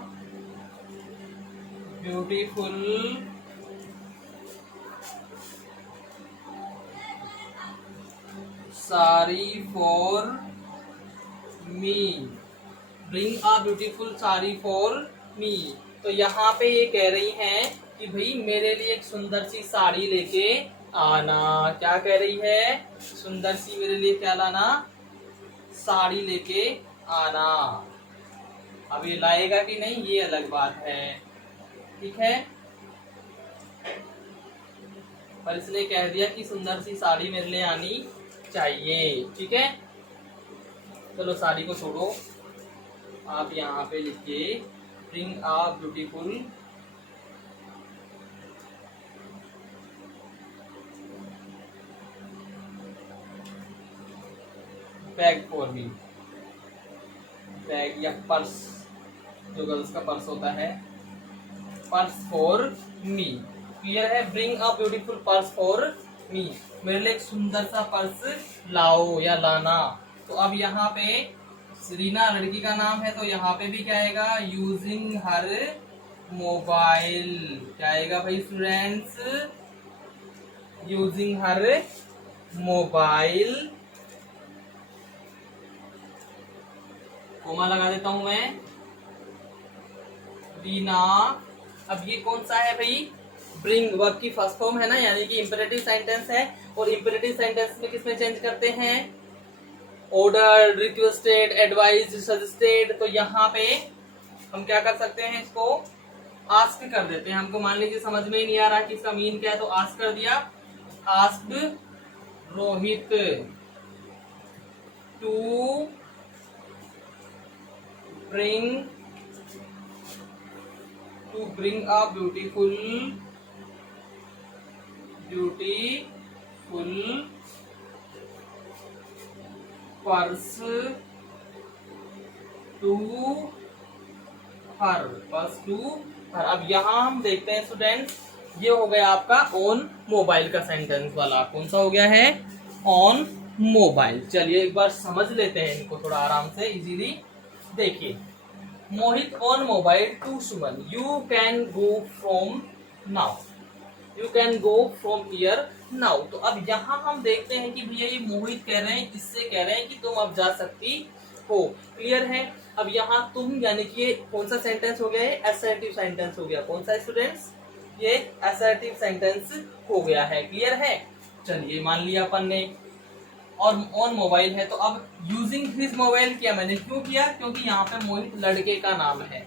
beautiful sari for me, bring a beautiful sari for me. तो यहाँ पे ये कह रही हैं कि भाई मेरे लिए एक सुंदर सी साड़ी लेके आना। क्या कह रही है? सुंदर सी मेरे लिए क्या लाना? साड़ी लेके आना। अब ये लाएगा कि नहीं ये अलग बात है, ठीक है, पर इसने कह दिया कि सुंदर सी साड़ी मेरे लिए आनी चाहिए, ठीक है। चलो साड़ी को छोड़ो, आप यहाँ पे लिखिए bring a beautiful bag for me. Bag या पर्स, जो गर्ल्स का पर्स होता है, पर्स फॉर मी। क्लियर है? Bring a beautiful purse for me, मेरे लिए एक सुंदर सा पर्स लाओ या लाना। तो अब यहाँ पे रीना लड़की का नाम है, तो यहाँ पे भी क्या आएगा? Using her mobile. क्या आएगा भाई students? Using her mobile, coma लगा देता हूं मैं, रीना। अब ये कौन सा है भाई? ब्रिंग वर्ब की फर्स्ट फॉर्म है ना, यानी कि इंपेरेटिव सेंटेंस है। और इंपेरेटिव सेंटेंस में किसमें चेंज करते हैं? Order, requested, advise, suggested. तो यहाँ पे हम क्या कर सकते हैं? इसको आस्क कर देते हैं। हमको मान लीजिए समझ में ही नहीं आ रहा कि इसका मीन क्या है, तो आस्क कर दिया। Asked Rohit to bring a beautiful purse to her. अब यहाँ हम देखते हैं स्टूडेंट्स, ये हो गया आपका ऑन मोबाइल का सेंटेंस वाला। कौन सा हो गया है? On mobile. चलिए एक बार समझ लेते हैं इनको थोड़ा आराम से, इजीली। देखिए, Mohit on mobile to Suman, you can go from now, you can go from here now. तो अब यहाँ हम देखते हैं कि भैया ये मोहित कह रहे हैं, इससे कह रहे हैं कि तुम अब जा सकती हो। क्लियर है? अब यहाँ तुम यानी कि ये कौन सा सेंटेंस हो गया है? असर्टिव सेंटेंस हो गया। कौन सा स्टूडेंट्स? ये असर्टिव सेंटेंस हो गया है। क्लियर है? चलिए मान लिया अपन ने। और ऑन मोबाइल है, तो अब यूजिंग हिज मोबाइल किया मैंने। क्यों किया? क्योंकि यहाँ पे मोहित लड़के का नाम है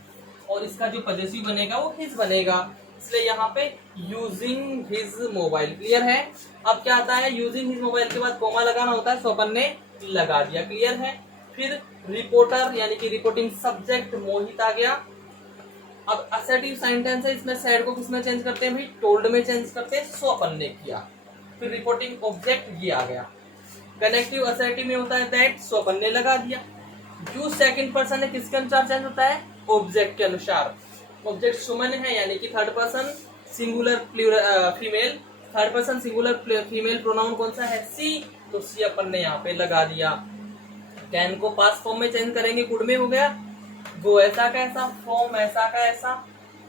और इसका जो पॉजेसिव बनेगा वो हिज बनेगा, इसलिए यहाँ पे यूजिंग हिज मोबाइल। क्लियर है? अब क्या आता है? यूजिंग हिज मोबाइल के बाद कोमा लगाना होता है, सो अपन ने लगा दिया। क्लियर है? फिर रिपोर्टर यानी कि रिपोर्टिंग सब्जेक्ट मोहित आ गया। अब असर्टिव सेंटेंस है, इसमें सैड को किसमें चेंज करते हैं भाई? टोल्ड में चेंज करते हैं, सो अपन ने किया। फिर रिपोर्टिंग ऑब्जेक्ट ये आ गया। कनेक्टिव असर्टिव में होता है दैट, सो अपन ने लगा दिया। जो सेकंड पर्सन है किसके अनुसार चेंज होता है? ऑब्जेक्ट के अनुसार। ऑब्जेक्ट सुमन है यानी कि third person singular female, third person singular female pronoun कौन सा है? सी, तो सी अपन ने यहाँ पे लगा दिया। कैन को पास्ट फॉर्म में चेंज करेंगे, कुड में हो गया। गो ऐसा का ऐसा, फ्रॉम ऐसा का ऐसा।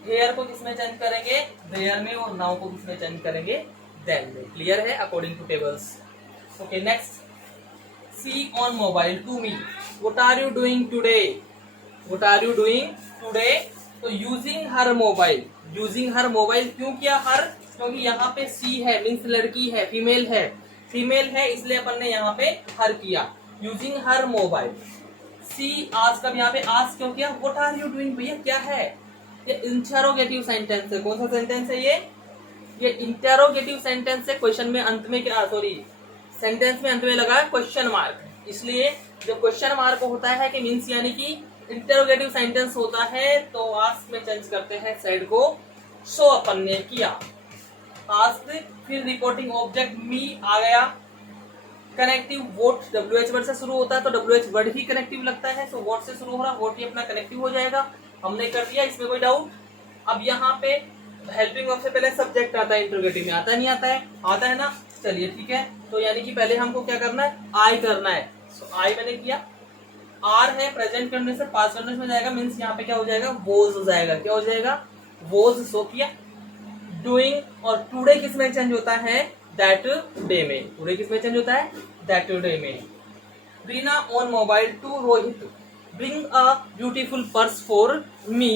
हेयर को किसमें चेंज करेंगे? देयर में। और नाउ को किसमें चेंज करेंगे? देन में। क्लियर है? According to tables. Okay next, she on mobile to me, what are you doing today? What are you doing today? तो using her mobile, using her mobile क्यों किया हर? क्योंकि यहाँ पे सी है, मीन्स लड़की है, फीमेल है, फीमेल है, इसलिए अपन ने यहाँ पे हर किया। Using her mobile. सी आज का यहाँ पे आज क्यों किया? व्हाट आर यू डूइंग भैया क्या है? ये इंटरोगेटिव सेंटेंस है। कौन सा सेंटेंस है ये इंटरोगेटिव सेंटेंस है। क्वेश्चन में अंत में क्या, सॉरी सेंटेंस में अंत में लगा क्वेश्चन मार्क, इसलिए जब क्वेश्चन मार्क होता है कि मीन्स यानी कि इंटरोगेटिव सेंटेंस होता है, तो आस्क में चेंज करते हैं साइड को, सो अपन ने किया आस्क। फिर रिपोर्टिंग ऑब्जेक्ट मी आ गया। कनेक्टिव वोट WH वर्ड से शुरू होता है, तो WH वर्ड ही कनेक्टिव लगता है, सो वोट से शुरू हो रहा, वोट ही अपना कनेक्टिव हो जाएगा। हमने कर दिया, इसमें कोई डाउट? अब यहाँ पे हेल्पिंग वर्ब से पहले सब्जेक्ट आता है, इंटरोगेटिव में आता नहीं आता है? आता है ना। चलिए ठीक है, तो यानी कि पहले हमको क्या करना है? आई करना है। सो आई मैंने किया। आर है, प्रेजेंट करने से पास्ट करने में जाएगा, मीन्स यहाँ पे क्या हो जाएगा? वोज हो जाएगा। क्या हो जाएगा? वोज। सो किया। डूइंग और टुडे किस में चेंज होता है? दैट डे में। टुडे किस में चेंज होता है? that day में Rina on mobile to Rohit bring a beautiful purse for me।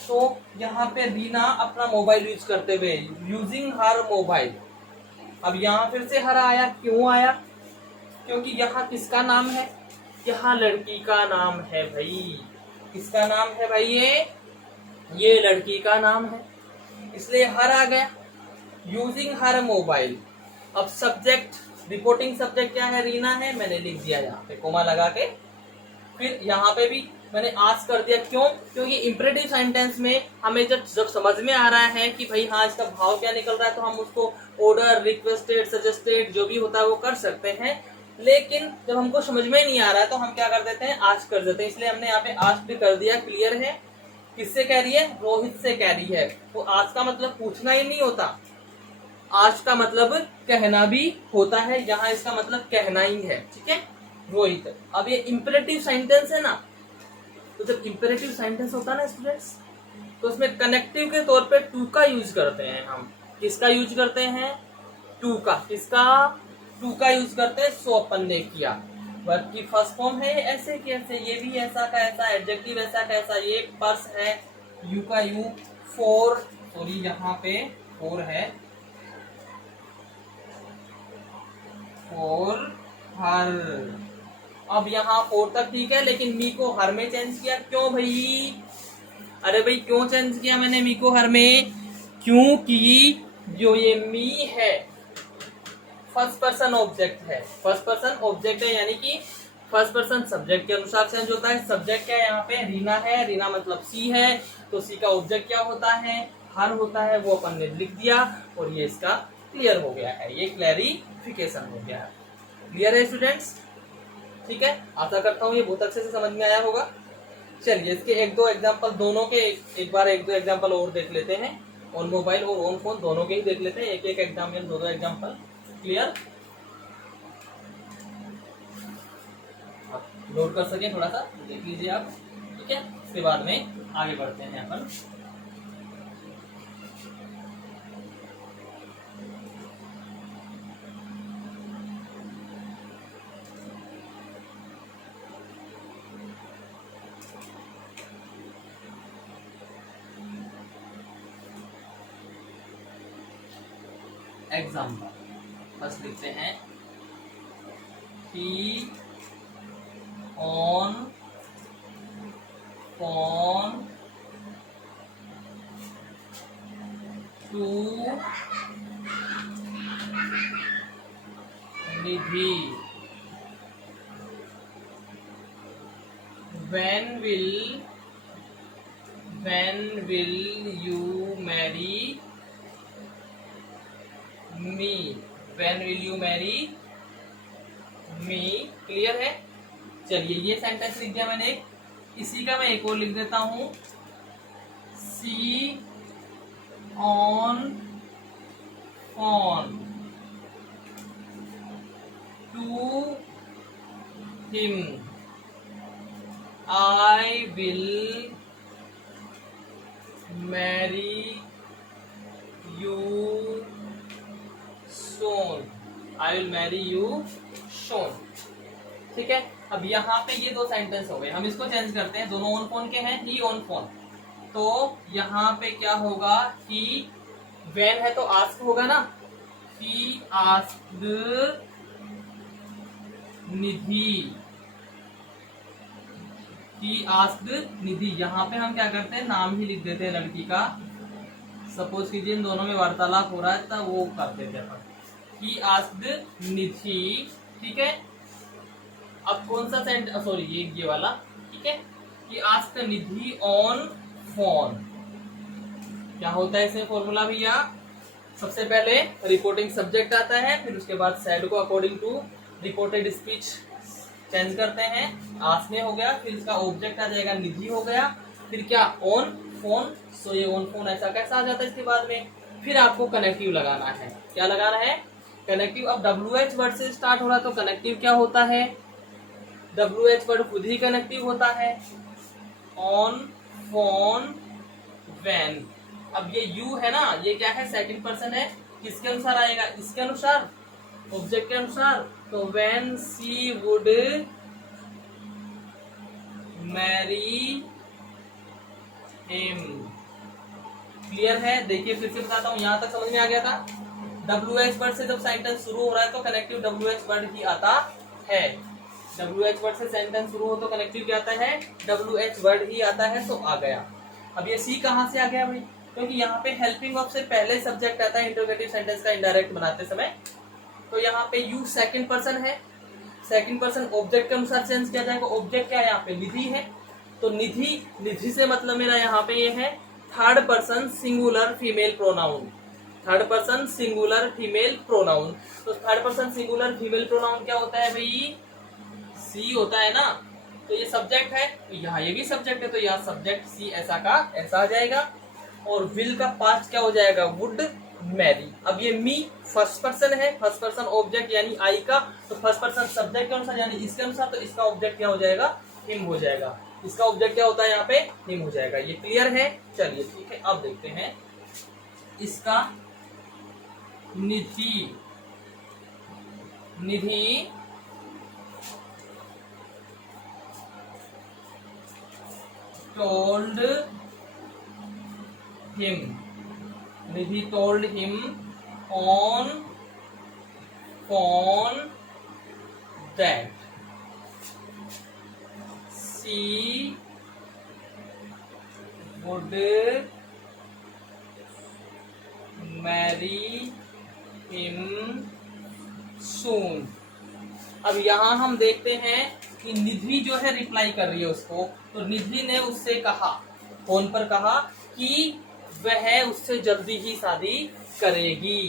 तो यहाँ पे रीना अपना मोबाइल यूज करते हुए यूजिंग हर मोबाइल। अब यहाँ फिर से हरा आया, क्यों आया? क्योंकि यहाँ किसका नाम है? यहाँ लड़की का नाम है भाई। किसका नाम है भाई? ये लड़की का नाम है, इसलिए हर आ गया। Using her mobile. अब सब्जेक्ट, रिपोर्टिंग सब्जेक्ट क्या है? रीना है, मैंने लिख दिया यहाँ पे कोमा लगा के। फिर यहाँ पे भी मैंने आज कर दिया, क्यों? क्योंकि इंपरेटिव सेंटेंस में हमें जब समझ में आ रहा है कि भाई हाँ इसका भाव क्या निकल रहा है, तो हम उसको ऑर्डर, रिक्वेस्टेड, सजेस्टेड जो भी होता है वो कर सकते हैं। लेकिन जब हमको समझ में नहीं आ रहा है तो हम क्या कर देते हैं? आज कर देते हैं। इसलिए हमने यहाँ पे आज भी कर दिया। क्लियर है? किससे कह रही है? रोहित से कह रही है। तो आज का मतलब पूछना ही नहीं होता, आज का मतलब कहना भी होता है। यहाँ इसका मतलब कहना ही है। ठीक है, रोहित। अब ये इंपेरेटिव सेंटेंस है ना, तो जब इंपेरेटिव सेंटेंस होता है ना स्टूडेंट्स, तो उसमें कनेक्टिव के तौर पे टू का यूज करते हैं हम। किसका यूज करते हैं? टू का। किसका? टू का यूज करते हैं। सो अपन ने किया। वर्ब की फर्स्ट फॉर्म है ऐसे की ऐसे, ये भी ऐसा का ऐसा, एडजेक्टिव ऐसा का ऐसा। ये पर्स है, यू का यू, फोर, सॉरी यहाँ पे फोर है, फोर हर। अब यहाँ फोर तक ठीक है, लेकिन मी को हर में चेंज किया। क्यों भाई? अरे भाई क्यों चेंज किया मैंने मी को हर में? क्योंकि जो ये मी है फर्स्ट पर्सन ऑब्जेक्ट है। फर्स्ट पर्सन ऑब्जेक्ट है, यानी कि फर्स्ट पर्सन सब्जेक्ट के अनुसार चेंज होता है। सब्जेक्ट क्या है यहाँ पे? रीना है। रीना मतलब सी है, तो सी का ऑब्जेक्ट क्या होता है? हर होता है। वो अपन ने लिख दिया और ये इसका क्लियर हो गया है। ये क्लैरिफिकेशन हो गया है। क्लियर है स्टूडेंट्स? ठीक है, आशा करता हूँ ये बहुत अच्छे से समझ में आया होगा। चलिए इसके एक दो एग्जांपल, दोनों के एक बार एक दो एग्जांपल और देख लेते हैं। ऑन मोबाइल और ऑन फोन दोनों के ही देख लेते हैं, एक एक एग्जाम्पल, दो दो एग्जांपल। क्लियर? नोट कर सके थोड़ा सा देख लीजिए आप। ठीक है, इसके बाद में आगे बढ़ते हैं अपन। एग्जाम्पल बस लिखते हैं कि on phone to Nidhi, when will you marry me? When will you marry me? Clear है? चलिए ये सेंटेंस लिख दिया मैंने। इसी का मैं एक और लिख देता हूं, she on phone to him, I will marry you soon, I will marry you soon. ठीक है, अब यहाँ पे ये दो सेंटेंस हो गए। हम इसको चेंज करते हैं, दोनों ऑन फोन के हैं, ही ऑन फोन। तो यहाँ पे क्या होगा? ही व्हेन है तो आस्क होगा ना, he asked Nidhi, he asked निधि। यहाँ पे हम क्या करते हैं? नाम ही लिख देते हैं लड़की का। सपोज कीजिए इन दोनों में वार्तालाप हो रहा है, तब वो करते थे अपन, ही आस्क्ड निधि। ठीक है, अब कौन सा सेंट, सॉरी ये वाला। ठीक है, कि आस्क्ड निधि ऑन फोन। क्या होता है इसमें फॉर्मूला भैया? सबसे पहले रिपोर्टिंग सब्जेक्ट आता है, फिर उसके बाद सेड को according to reported speech change करते हैं। आस्क हो गया, फिर इसका ऑब्जेक्ट आ जाएगा निधि हो गया, फिर क्या? On phone. सो ये ऑन फोन ऐसा कैसा आ जाता है इसके बाद में? फिर आपको कनेक्टिव लगाना है। क्या लगाना है? कनेक्टिव। अब WH वर्ड से स्टार्ट हो रहा तो कनेक्टिव क्या होता है? WH वर्ड खुद ही कनेक्टिव होता है। On phone when. अब ये यू है ना, ये क्या है? सेकंड पर्सन है। किसके अनुसार आएगा? इसके अनुसार। ऑब्जेक्ट के अनुसार, तो when she would marry him. Clear है? देखिए फिर से बताता हूँ, यहां तक समझ में आ गया था। WH वर्ड से जब सेंटेंस शुरू हो रहा है तो कनेक्टिव WH वर्ड ही आता है। WH वर्ड से सेंटेंस शुरू हो तो कनेक्टिव क्या आता है? WH वर्ड ही आता है। तो आ गया। अब ये सी कहां से आ गया भाई? क्योंकि यहाँ पे हेल्पिंग वर्ब से पहले सब्जेक्ट आता है इंटरोगेटिव सेंटेंस का इनडायरेक्ट बनाते समय। तो यहाँ पे यू सेकंड पर्सन है, सेकंड पर्सन ऑब्जेक्ट के अनुसार चेंज किया जाएगा। ऑब्जेक्ट क्या है यहाँ पे? निधि है। तो निधि, निधि से मतलब मेरा यहाँ पे ये है third person singular female pronoun. Third person singular female pronoun. तो third person singular female pronoun क्या होता है भाई? सी होता है ना। तो ये सब्जेक्ट है, तो यहाँ ये भी सब्जेक्ट है, तो यहाँ सब्जेक्ट सी ऐसा का ऐसा आ जाएगा। और विल का पास्ट क्या हो जाएगा? Would marry. अब ये मी फर्स्ट पर्सन है, फर्स्ट पर्सन ऑब्जेक्ट यानी आई का, तो फर्स्ट पर्सन सब्जेक्ट के अनुसार यानी इसके अनुसार, तो इसका ऑब्जेक्ट क्या हो जाएगा? हिम हो जाएगा। इसका ऑब्जेक्ट क्या होता है यहाँ पे? हिम हो जाएगा। ये क्लियर है? चलिए ठीक है, अब देखते हैं इसका निधि। निधि told him, Nidhi told him on phone that she would marry him soon। अब यहाँ हम देखते हैं कि निधि जो है रिप्लाई कर रही है उसको, तो निधि ने उससे कहा, फोन पर कहा कि वह उससे जल्दी ही शादी करेगी,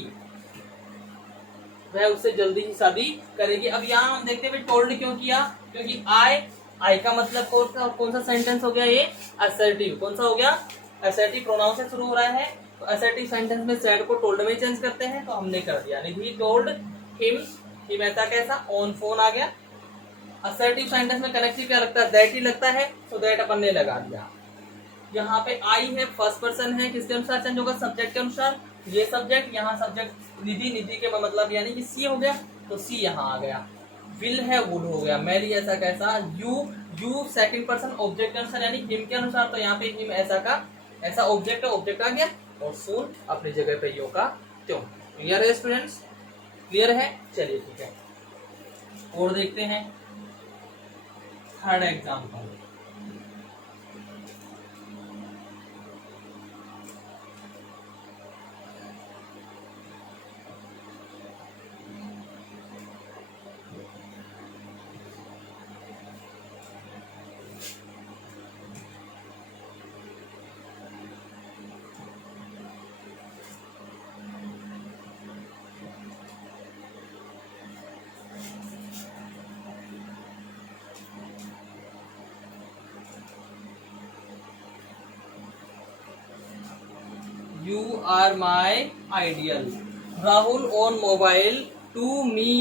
वह उससे जल्दी ही शादी करेगी। अब यहाँ हम देखते हैं टोल्ड क्यों किया? क्योंकि आई का मतलब कौन सा सेंटेंस हो गया? ये असर्टिव। कौन सा हो गया? असर्टिव प्रोनाउन से शुरू हो रहा है, तो असर्टिव सेंटेंस में सैड को टोल्ड में चेंज करते हैं, तो हमने कर दिया। निधि टोल्ड हिम, हिम ऐसा कैसा? ऑन फोन आ गया। असर्टिव सेंटेंस में कनेक्टिव क्या लगता है? दैट ही लगता है, तो दैट अपन ने लगा दिया। यहाँ पे आई है, फर्स्ट पर्सन है, किसके अनुसार चेंज होगा? सब्जेक्ट के अनुसार। ये सब्जेक्ट, यहाँ सब्जेक्ट निधि, निधि के मतलब यानी कि सी हो गया, तो सी यहाँ आ गया। विल है, वुड हो गया। मैरी ऐसा कैसा? You, you second person object के अनुसार यानी हिम के अनुसार, तो यहाँ पे हिम ऐसा का ऐसा ऑब्जेक्ट है, ऑब्जेक्ट आ गया। और सून अपनी जगह पे यो का त्यों। क्लियर है स्टूडेंट्स? क्लियर है? चलिए ठीक है, और देखते हैं third example. You are my ideal. Rahul on mobile to me.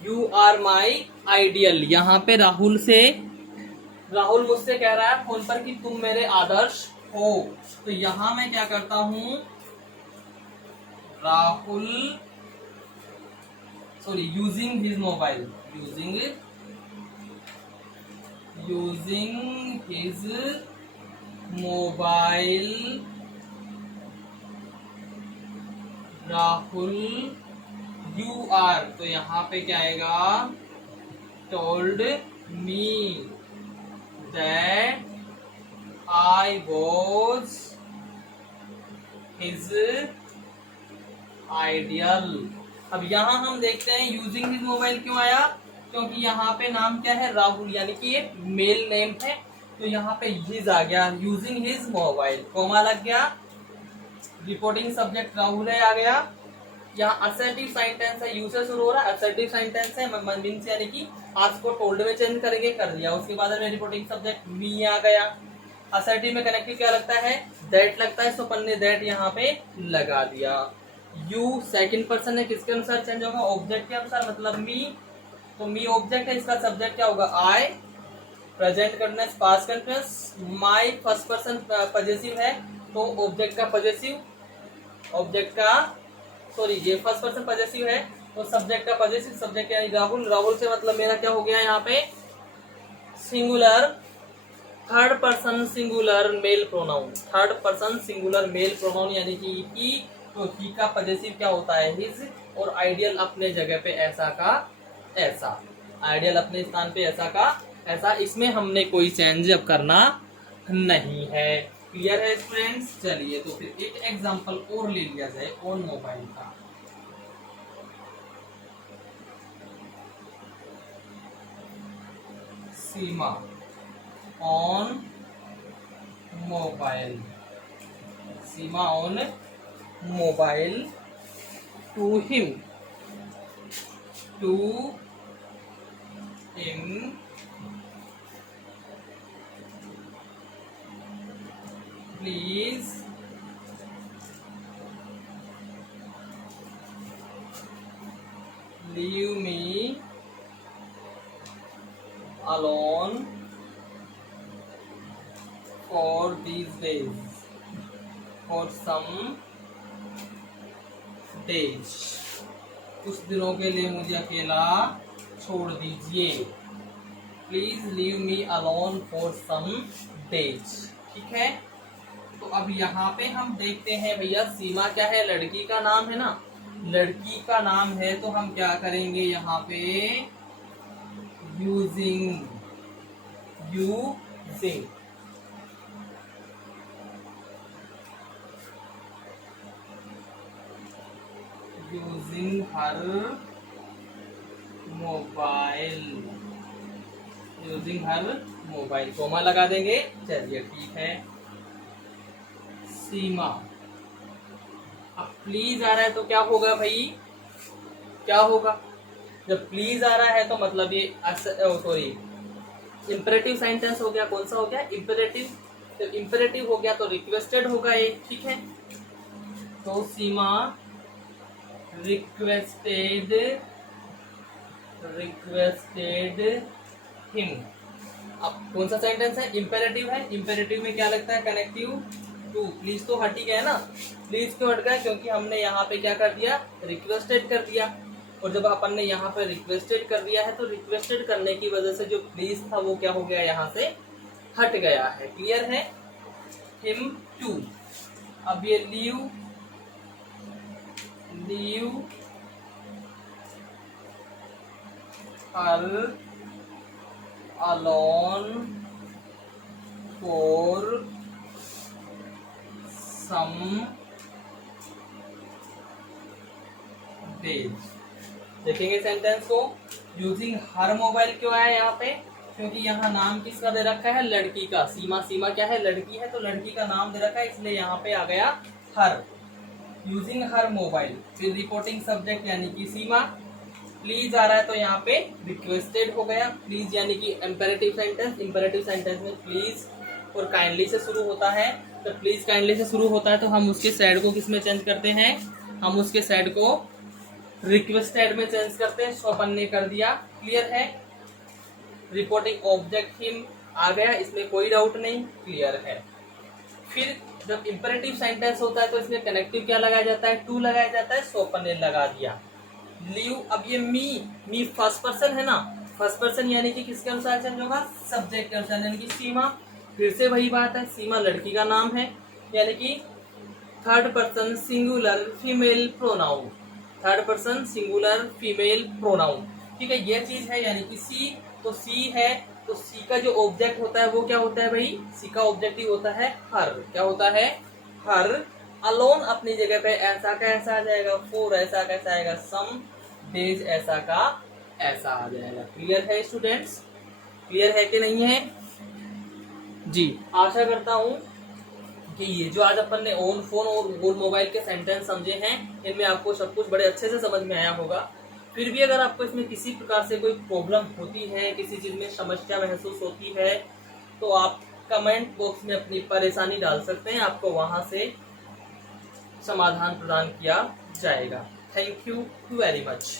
You are my ideal. यहाँ पे राहुल मुझसे कह रहा है फोन पर कि तुम मेरे आदर्श हो। तो यहाँ मैं क्या करता हूँ? Rahul using his mobile, using his mobile, Rahul you are, तो यहाँ पे क्या आएगा? Told me that I was his ideal. अब यहाँ हम देखते हैं यूजिंग हिज मोबाइल क्यों आया? क्योंकि यहाँ पे नाम क्या है? राहुल, यानी कि ये मेल नेम है, तो यहाँ पे हिज आ गया। यूजिंग हिज मोबाइल, कोमा लग गया, रिपोर्टिंग सब्जेक्ट राहुल है आ गया। यहाँ असर्टिव सेंटेंस है, यू से शुरू हो रहा है, असर्टिव सेंटेंस है, मीन्स यानी कि आज को टोल्ड में चेंज करेंगे, कर दिया। उसके बाद में रिपोर्टिंग सब्जेक्ट मी आ गया। असर्टिव में कनेक्टिव क्या लगता है? दैट लगता है, तो अपन ने दैट यहाँ पे लगा दिया। यू सेकंड पर्सन है, किसके अनुसार चेंज होगा? ऑब्जेक्ट के अनुसार, मतलब मी, तो मी ऑब्जेक्ट है, इसका सब्जेक्ट क्या होगा? आई। प्रेजेंट करना है past continuous. My first person possessive है, तो ऑब्जेक्ट का पॉजेसिव, ऑब्जेक्ट का ये फर्स्ट पर्सन पॉजेसिव है, तो सब्जेक्ट का पॉजिटिव सब्जेक्ट यानी राहुल, राहुल से मतलब मेरा क्या हो गया यहाँ पे singular third person singular male pronoun, third person singular male pronoun यानी कि ही, तो ही का पॉजिटिव क्या होता है हिज, और आइडियल अपने जगह पे ऐसा का ऐसा, आइडियल अपने स्थान पे ऐसा का ऐसा, इसमें हमने कोई चेंज अब करना नहीं है। क्लियर है स्टूडेंट्स? चलिए तो फिर एक एग्जांपल और ले लिया जाए ऑन मोबाइल का। Seema on mobile, Seema on mobile to him please leave me alone for these days, for some days, कुछ दिनों के लिए मुझे अकेला छोड़ दीजिए। Please leave me alone for some days. ठीक है, तो अब यहाँ पे हम देखते हैं भैया सीमा क्या है, लड़की का नाम है ना, लड़की का नाम है तो हम क्या करेंगे यहाँ पे यूजिंग हर मोबाइल कोमा लगा देंगे। चलिए ठीक है, सीमा, अब प्लीज आ रहा है तो क्या होगा भाई, क्या होगा, जब प्लीज आ रहा है तो मतलब ये सॉरी इंपेरेटिव सेंटेंस हो गया, कौन सा हो गया इंपेरेटिव, तो इंपेरेटिव हो गया तो रिक्वेस्टेड होगा ये। ठीक है, तो सीमा रिक्वेस्टेड हिम, अब कौन सा सेंटेंस है, इंपेरेटिव है, इंपेरेटिव में क्या लगता है कनेक्टिव टू, प्लीज तो हट ही गया ना, प्लीज क्यों हट गया, क्योंकि हमने यहाँ पे क्या कर दिया रिक्वेस्टेड कर दिया, और जब अपन ने यहाँ पे रिक्वेस्टेड कर दिया है तो रिक्वेस्टेड करने की वजह से जो प्लीज था वो क्या हो गया यहाँ से हट गया है। क्लियर है, हिम टू, अब ये leave her alone for some days. देखेंगे सेंटेंस को, यूजिंग हर मोबाइल क्यों आया यहाँ पे, क्योंकि यहाँ नाम किसका दे रखा है, लड़की का, सीमा, सीमा क्या है लड़की है, तो लड़की का नाम दे रखा है इसलिए यहाँ पे आ गया हर, यूजिंग हर मोबाइल, फिर रिपोर्टिंग सब्जेक्ट यानी कि सीमा, प्लीज आ रहा है तो यहाँ पे रिक्वेस्टेड हो गया, प्लीज यानी कि इंपेरेटिव सेंटेंस, इंपेरेटिव सेंटेंस में प्लीज और काइंडली से शुरू होता है, तो प्लीज काइंडली से शुरू होता है तो हम उसके साइड को किस में चेंज करते हैं, हम उसके साइड को रिक्वेस्टेड में चेंज करते हैं, सो अपन ने कर दिया। क्लियर है, रिपोर्टिंग ऑब्जेक्ट हिम आ गया, इसमें कोई डाउट नहीं, क्लियर है। फिर जब इंपेरेटिव सेंटेंस होता है तो इसमें कनेक्टिव क्या लगाया जाता है, टू लगाया जाता है, सो अपन ने लगा दिया। लीव, अब ये मी फर्स्ट पर्सन है ना, फर्स्ट पर्सन यानी कि किसके अनुसार चेंज होगा, सब्जेक्ट के अनुसार, यानी कि सीमा, फिर से वही बात है, सीमा लड़की का नाम है यानी कि third person singular female pronoun, third person singular female pronoun. ठीक है, ये चीज है, यानी कि सी, तो सी है तो सी का जो ऑब्जेक्ट होता है वो क्या होता है भाई, सी का ऑब्जेक्टिव होता है हर, क्या होता है हर, अलोन अपनी जगह पे ऐसा का ऐसा आ जाएगा, फोर ऐसा कैसा आएगा, सम डेज ऐसा का ऐसा आ जाएगा। क्लियर है स्टूडेंट्स, क्लियर है कि नहीं है जी। आशा करता हूँ कि ये जो आज अपन ने ऑन फोन और ऑन मोबाइल के सेंटेंस समझे हैं, इनमें आपको सब कुछ बड़े अच्छे से समझ में आया होगा। फिर भी अगर आपको इसमें किसी प्रकार से कोई प्रॉब्लम होती है, किसी चीज में समस्या महसूस होती है, तो आप कमेंट बॉक्स में अपनी परेशानी डाल सकते हैं, आपको वहां से समाधान प्रदान किया जाएगा। Thank you very much.